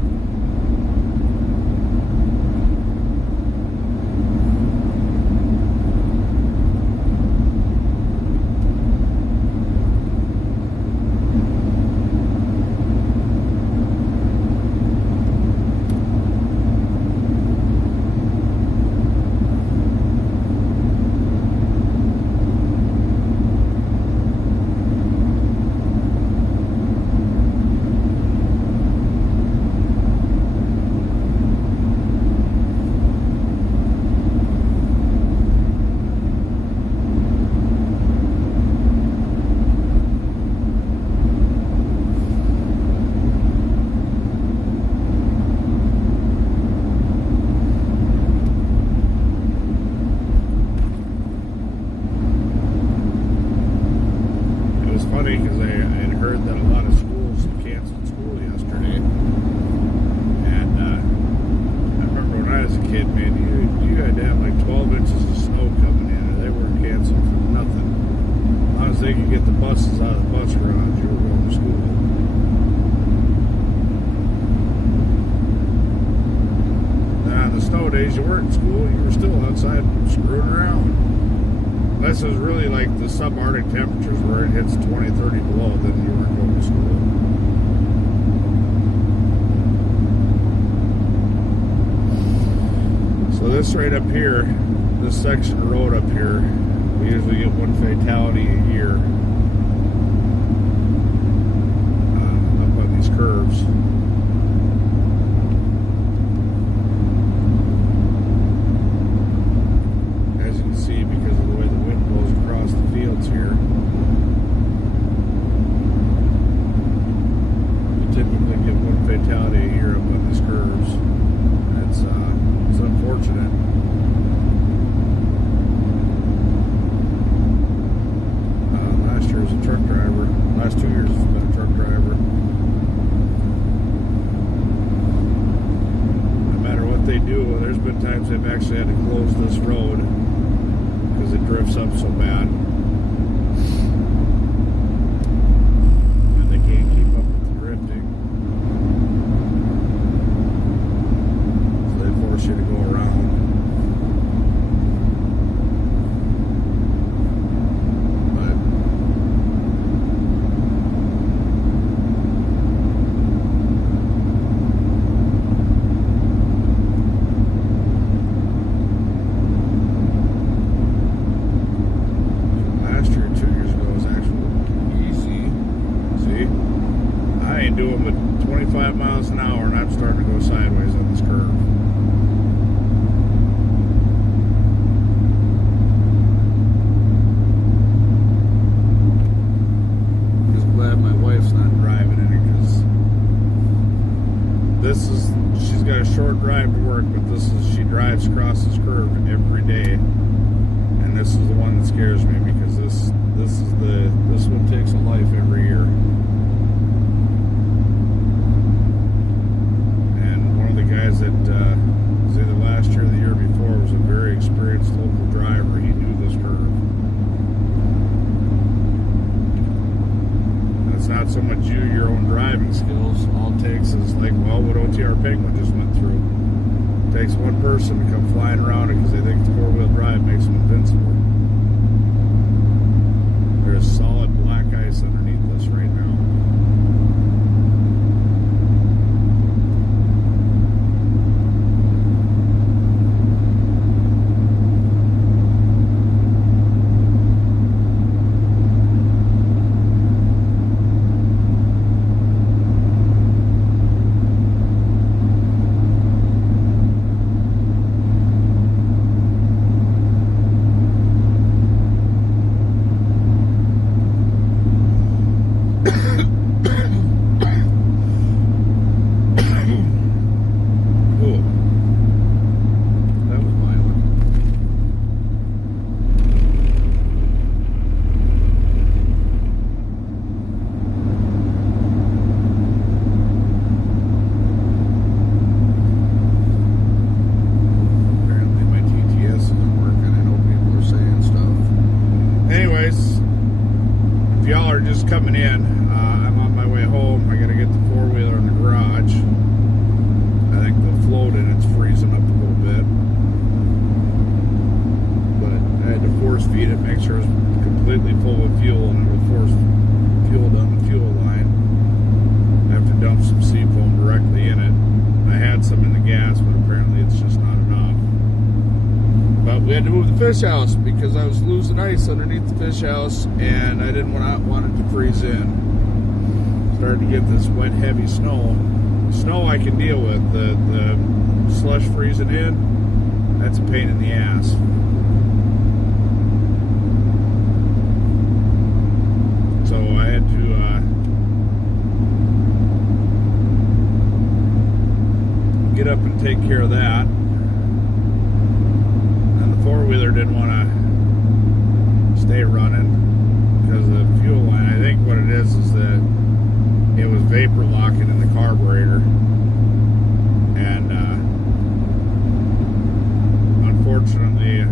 Funny because I had heard that a lot of schools canceled school yesterday, and I remember when I was a kid, man, you had to have like 12 inches of snow coming in, and they weren't canceled for nothing. As long as they could get the buses out of the bus garage, you were going to school. Then on the snow days, you weren't in school, you were still outside screwing around. Unless it was really like the subarctic temperatures where it hits 20, 30 below, then you weren't going to school. So this right up here, this section of road up here, we usually get one fatality a year up on these curves. As you can see, because of the way the wind blows across the fields here, we typically get one fatality a year up on these curves. It's unfortunate. Last year was a truck driver. Last 2 years has been a truck driver. do. There's been times they've actually had to close this road because it drifts up so bad. And they can't keep up with the drifting. So they force you to go around. Doing with 25 miles an hour, and I'm starting to go sideways on this curve. I'm just glad my wife's not driving in it, because she's got a short drive to work, but she drives across this curve every day, and this is the one that scares me, because this one takes a life every year. Guys that was either last year or the year before was a very experienced local driver. He knew this curve. It's not so much your own driving skills. All it takes is like, well, what OTR Penguin just went through. It takes one person to come flying around it because they think the four-wheel drive makes them invincible. There's solid black ice underneath this right now. Coming in, I'm on my way home. I gotta get the four-wheeler in the garage. I think the float in it's freezing up a little bit, but I had to force feed it, make sure it's completely full of fuel, and it will force fuel down the fuel line. I have to dump some seafoam directly in it. I had some in the gas, but apparently it's just not enough. But we had to move the fish house because I was losing ice underneath the fish house, and I didn't want it to freeze in. Started to get this wet, heavy snow. Snow I can deal with. The slush freezing in, that's a pain in the ass. So I had to get up and take care of that. Four-wheeler didn't want to stay running because of the fuel line. I think what it is that it was vapor locking in the carburetor, and unfortunately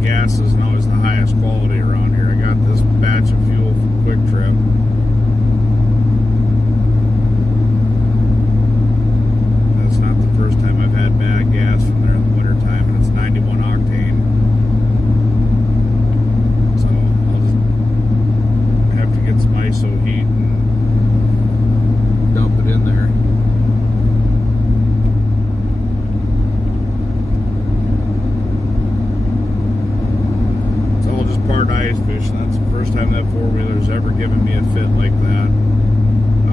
gas isn't always the highest quality around here. I got this batch of fuel from Quick Trip. That's not the first time I've had bad gas from there in the wintertime, and it's 91 octane. So I'll just have to get some ISO heat and dump it in there. It's all just part ice fishing. That's the first time that four-wheeler's ever given me a fit like that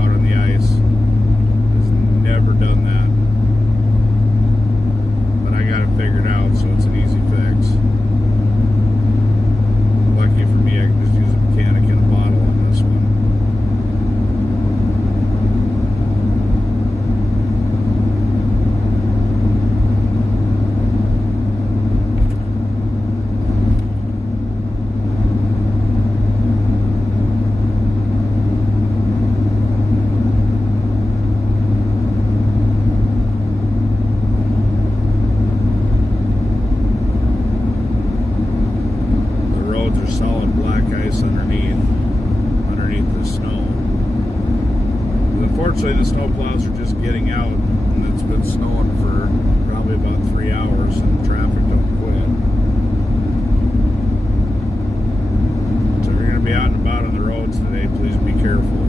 out on the ice. It's never done that. I got it figured out, so it's an easy fix. Lucky for me, I can just use a mechanic in a bottle on this one. solid black ice underneath the snow. Unfortunately, the snow plows are just getting out, and it's been snowing for probably about 3 hours, and the traffic don't quit. So if you're going to be out and about on the roads today, please be careful.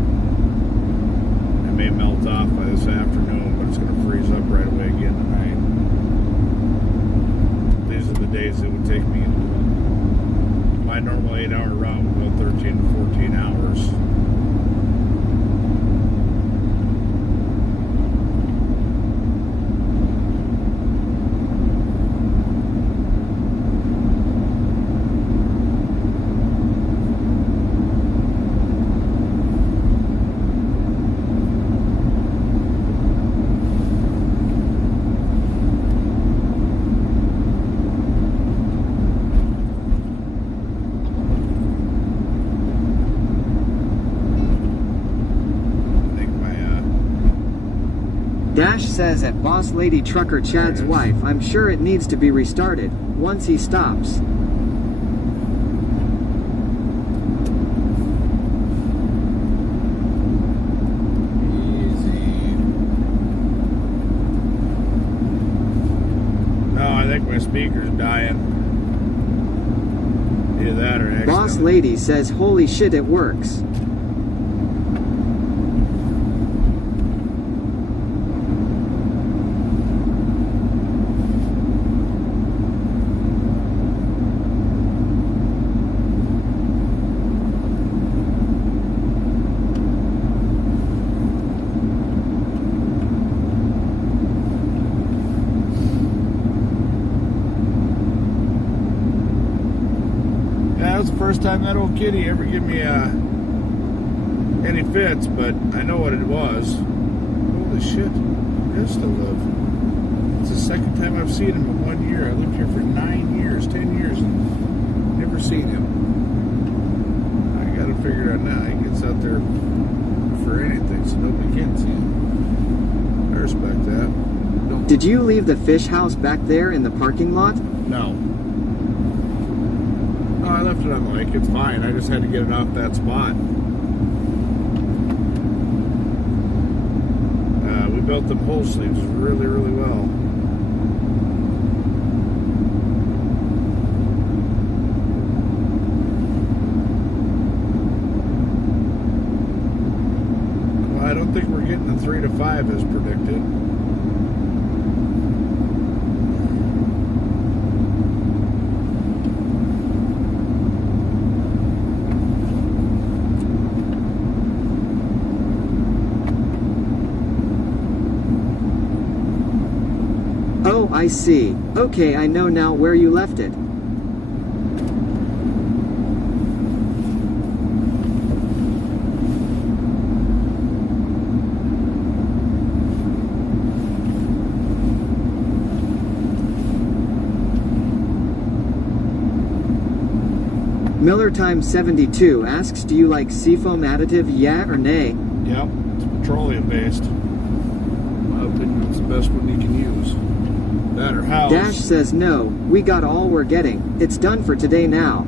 It may melt off by this afternoon, but it's going to freeze up right away again tonight. These are the days it would take me to my normal 8-hour route would go 13 to 14 hours. Dash says at Boss Lady Trucker Chad's wife, I'm sure it needs to be restarted once he stops. Easy. No, I think my speaker's dying. Either that or Boss accidentally. Lady says, holy shit, it works. That's the first time that old kitty ever gave me any fits, but I know what it was. Holy shit, he does still live. It's the second time I've seen him in 1 year. I lived here for 9 years, 10 years, and never seen him. I gotta figure it out now. He gets out there for anything, so nobody can see him. I respect that. Don't. Did you leave the fish house back there in the parking lot? No. No, I left it on the lake. It's fine. I just had to get it off that spot. We built them hole sleeves really, really well. Well, I don't think we're getting the 3 to 5 as predicted. Oh, I see. Okay, I know now where you left it. Miller Time 72 asks, do you like seafoam additive, yeah or nay? Yep, it's petroleum based. In my opinion, it's the best one you can use. That or house. Dash says no, we got all we're getting. It's done for today now.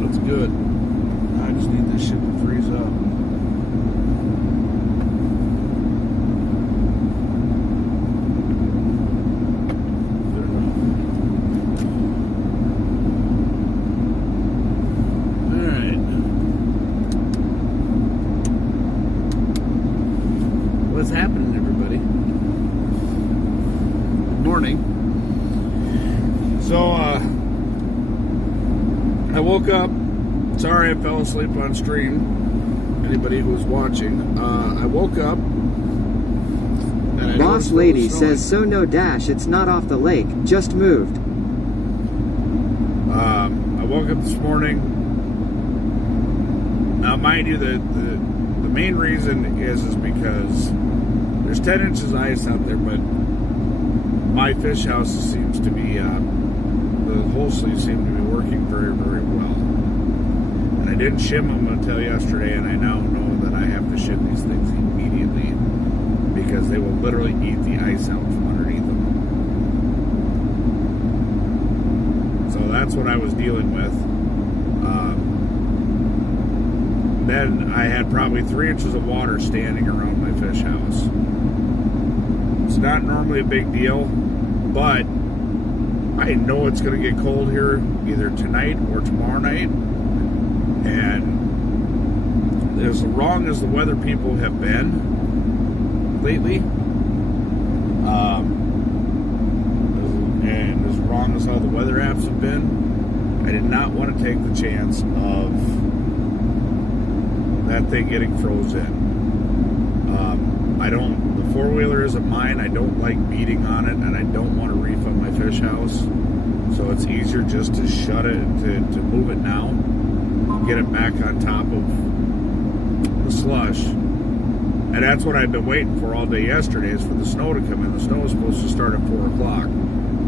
That's good. I just need this shit to freeze up. What's happening, everybody? Good morning. So, I woke up. Sorry I fell asleep on stream. Anybody who was watching. I woke up. And I Boss noticed it was Lady snowing. says, so no Dash, it's not off the lake, just moved. I woke up this morning. Now, mind you, the main reason is because there's 10 inches of ice out there, but my fish house seems to be, the hole sleeves seem to be working very, very well. And I didn't shim them until yesterday, and I now know that I have to shim these things immediately because they will literally eat the ice out from underneath them. So that's what I was dealing with. Then I had probably 3 inches of water standing around my fish house. It's not normally a big deal, but I know it's going to get cold here either tonight or tomorrow night. And as wrong as the weather people have been lately, and as wrong as all the weather apps have been, I did not want to take the chance of that thing getting frozen. The four-wheeler isn't mine. I don't like beating on it, and I don't want to reef on my fish house. So it's easier just to shut it, to move it now, get it back on top of the slush. And that's what I've been waiting for all day yesterday, is for the snow to come in. The snow is supposed to start at 4 o'clock.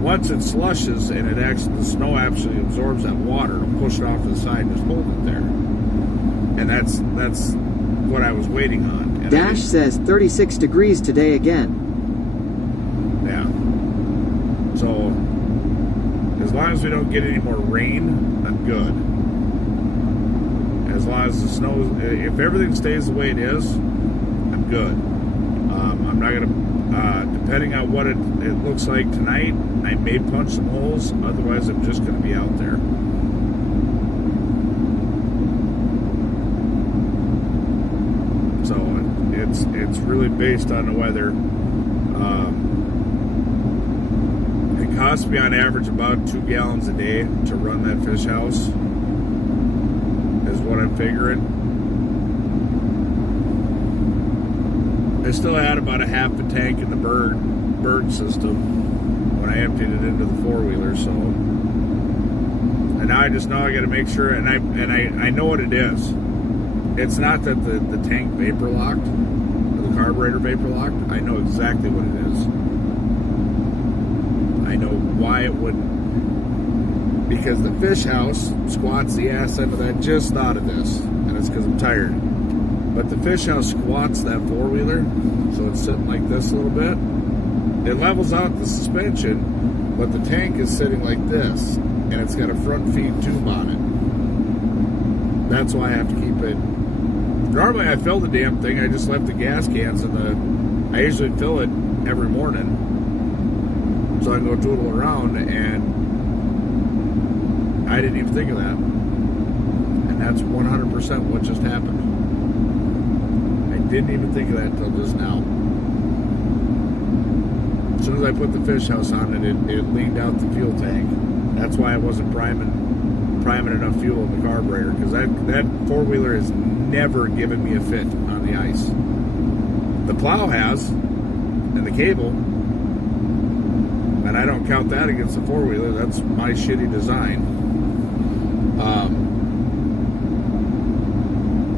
Once it slushes and the snow actually absorbs that water, it'll push it off to the side and just hold it there. And that's what I was waiting on. And Dash says 36 degrees today again. Yeah. So, as long as we don't get any more rain, I'm good. As long as the snow, if everything stays the way it is, I'm good. I'm not going to, depending on what it looks like tonight, I may punch some holes. Otherwise, I'm just going to be out there. So it's really based on the weather. It costs me on average about 2 gallons a day to run that fish house, is what I'm figuring. I still had about a half a tank in the bird system when I emptied it into the four-wheeler, so, and now I just know I got to make sure, and I know what it is. It's not that the tank vapor locked, or the carburetor vapor locked. I know exactly what it is. I know why it wouldn't. Because the fish house squats the ass end of that. Just thought of this, and it's because I'm tired. But the fish house squats that four-wheeler, so it's sitting like this a little bit. It levels out the suspension, but the tank is sitting like this, and it's got a front feed tube on it. That's why I have to keep it. Normally I fill the damn thing. I just left the gas cans in the. I usually fill it every morning, so I can go tootle around, and I didn't even think of that. And that's 100% what just happened. I didn't even think of that until just now. As soon as I put the fish house on it, it leaned out the fuel tank. That's why I wasn't priming enough fuel in the carburetor, because that four-wheeler has never given me a fit on the ice. The plow has, and the cable, and I don't count that against the four-wheeler. That's my shitty design.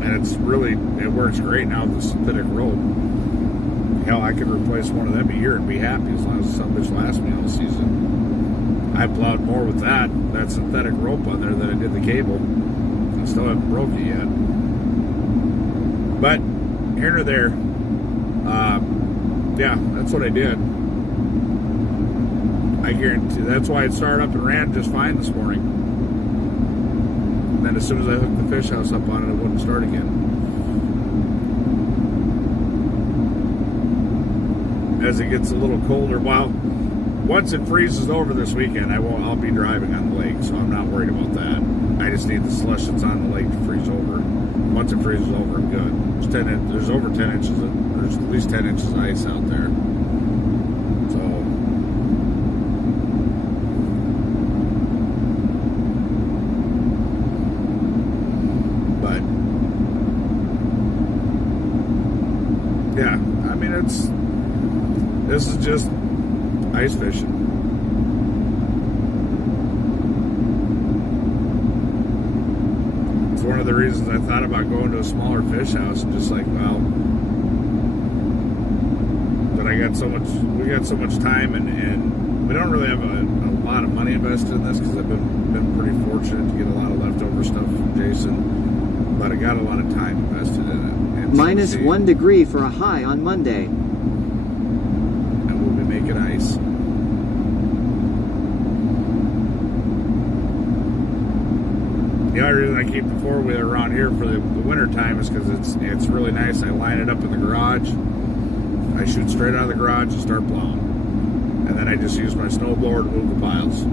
And it works great now with the synthetic rope. Hell, I could replace one of them a year and be happy, as long as some bitch lasts me all season. I plowed more with that synthetic rope on there than I did the cable. I still haven't broke it yet. But here or there, yeah, that's what I did. I guarantee. That's why it started up and ran just fine this morning. And then as soon as I hooked the fish house up on it, it wouldn't start again. As it gets a little colder, once it freezes over this weekend, I'll be driving on the lake, so I'm not worried about that. I just need the slush that's on the lake to freeze over. Once it freezes over, I'm good. There's over 10 inches. There's at least 10 inches of ice out there. So, but yeah, I mean this is just ice fishing. It's one of the reasons I thought about going to a smaller fish house, and just like, well, but we got so much time, and we don't really have a lot of money invested in this, because I've been pretty fortunate to get a lot of leftover stuff from Jason, but I got a lot of time invested in it. And Minus 1 degree for a high on Monday. And we'll be making ice. The only reason I keep the four-wheeler around here for the winter time is because it's really nice. I line it up in the garage. I shoot straight out of the garage and start plowing. And then I just use my snowblower to move the piles.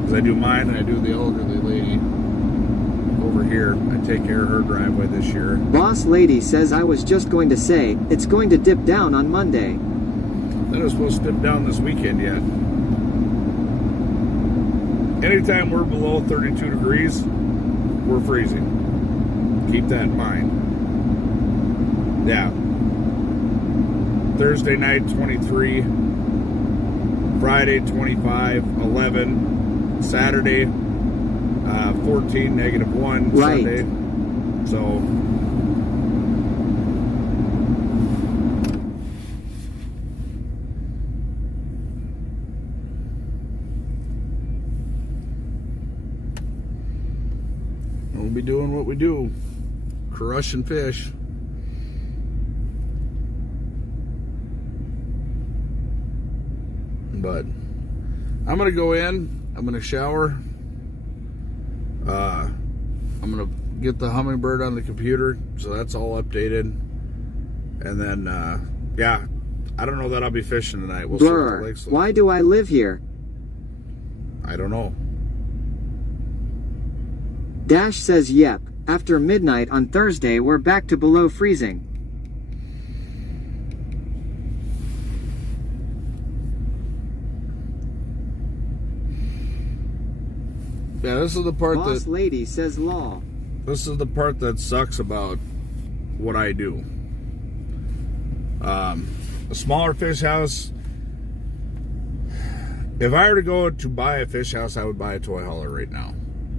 Because I do mine and I do the elderly lady over here. I take care of her driveway this year. Boss lady says I was just going to say, it's going to dip down on Monday. Then it's supposed to dip down this weekend yet. Anytime we're below 32 degrees, we're freezing. Keep that in mind. Yeah. Thursday night, 23. Friday, 25, 11. Saturday, 14, -1. Right. Sunday. So... we'll be doing what we do. Crushing fish. But I'm gonna go in, I'm gonna shower, I'm gonna get the hummingbird on the computer, so that's all updated. And then yeah, I don't know that I'll be fishing tonight. We'll see what the lake's like. Why do I live here? I don't know. Dash says yep. After midnight on Thursday we're back to below freezing. Yeah, this is the part Boss that... lady says law. This is the part that sucks about what I do. A smaller fish house... If I were to go to buy a fish house, I would buy a toy hauler right now.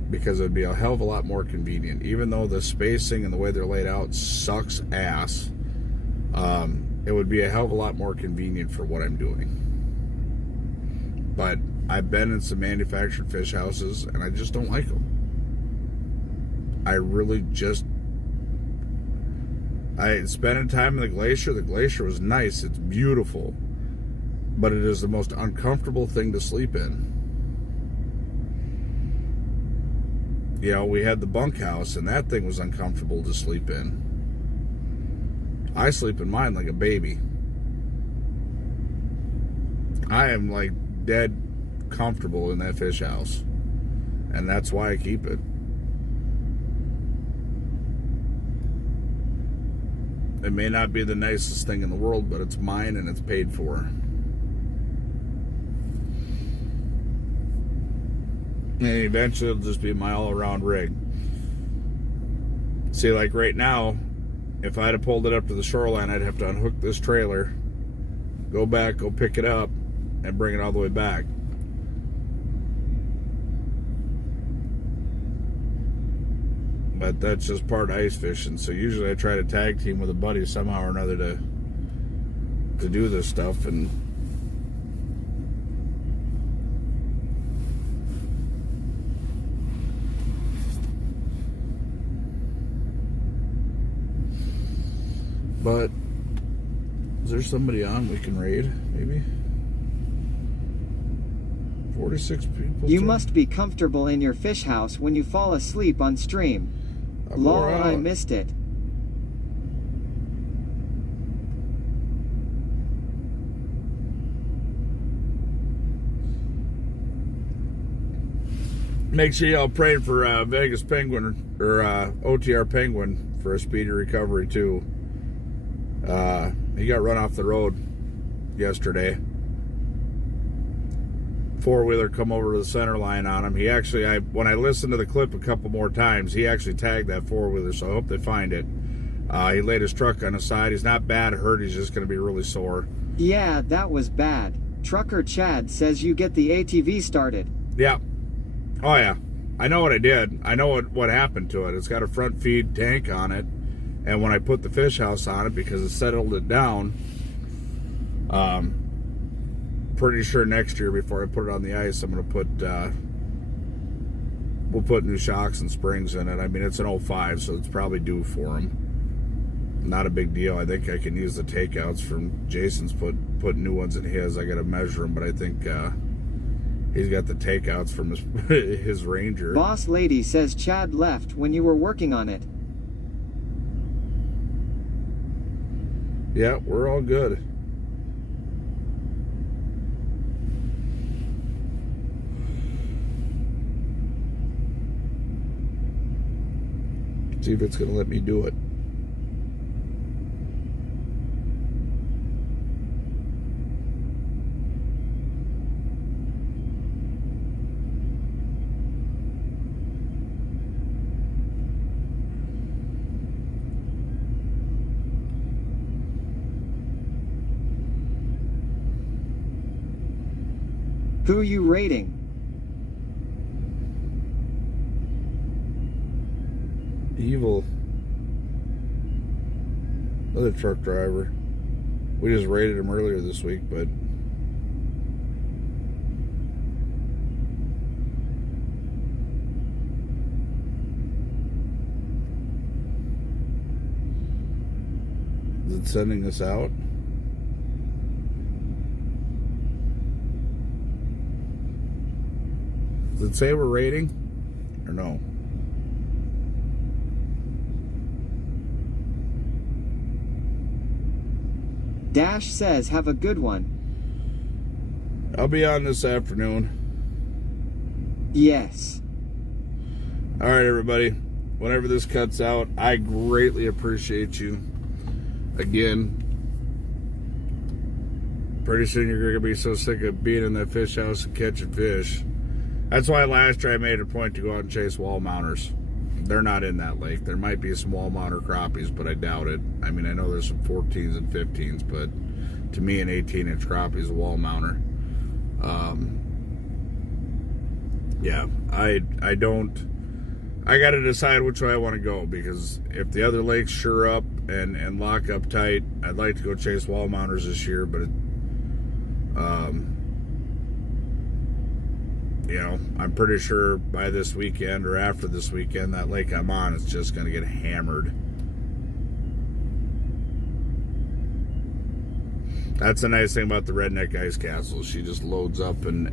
Because it would be a hell of a lot more convenient. Even though the spacing and the way they're laid out sucks ass, it would be a hell of a lot more convenient for what I'm doing. But I've been in some manufactured fish houses, and I just don't like them. I really just... I spent time in the glacier. The glacier was nice. It's beautiful. But it is the most uncomfortable thing to sleep in. You know, we had the bunkhouse, and that thing was uncomfortable to sleep in. I sleep in mine like a baby. I am like dead comfortable in that fish house. And that's why I keep it. It may not be the nicest thing in the world, but it's mine and it's paid for. And eventually it'll just be my all-around rig. See, like right now, if I'd have pulled it up to the shoreline, I'd have to unhook this trailer, go back, go pick it up, and bring it all the way back. But that's just part of ice fishing. So usually I try to tag team with a buddy somehow or another to do this stuff. And but is there somebody on we can raid? Maybe 46 people. You must be comfortable in your fish house when you fall asleep on stream. Law, I missed it. Make sure y'all pray for Vegas Penguin or OTR Penguin for a speedy recovery too. He got run off the road yesterday. Four-wheeler come over to the center line on him. He actually, when I listened to the clip a couple more times, he actually tagged that four-wheeler, so I hope they find it. He laid his truck on the side. He's not bad hurt. He's just going to be really sore. Yeah, that was bad. Trucker Chad says you get the ATV started. Yeah. Oh, yeah. I know what I did. I know what happened to it. It's got a front feed tank on it, and when I put the fish house on it, because it settled it down, pretty sure next year before I put it on the ice, I'm going to put, we'll put new shocks and springs in it. I mean, it's an 05, so it's probably due for them. Not a big deal. I think I can use the takeouts from Jason's put new ones in his. I got to measure them, but I think He's got the takeouts from his Ranger. Boss lady says Chad left when you were working on it. Yeah, we're all good. See if it's going to let me do it. Who you rating? Evil. Another truck driver. We just raided him earlier this week, but is it sending us out? Does it say we're raiding or no? Dash says have a good one. I'll be on this afternoon. Yes. All right, everybody. Whenever this cuts out, I greatly appreciate you. Again, pretty soon you're going to be so sick of being in that fish house and catching fish. That's why last year I made a point to go out and chase wall mounters. They're not in that lake. There might be some wall mounter crappies, but I doubt it. I mean, I know there's some 14s and 15s, but to me, an 18-inch crappie is a wall mounter. Yeah, I got to decide which way I want to go, because if the other lakes sure up and lock up tight, I'd like to go chase wall mounters this year, but you know, I'm pretty sure by this weekend or after this weekend, that lake I'm on is just going to get hammered. That's the nice thing about the Redneck Ice Castle. She just loads up and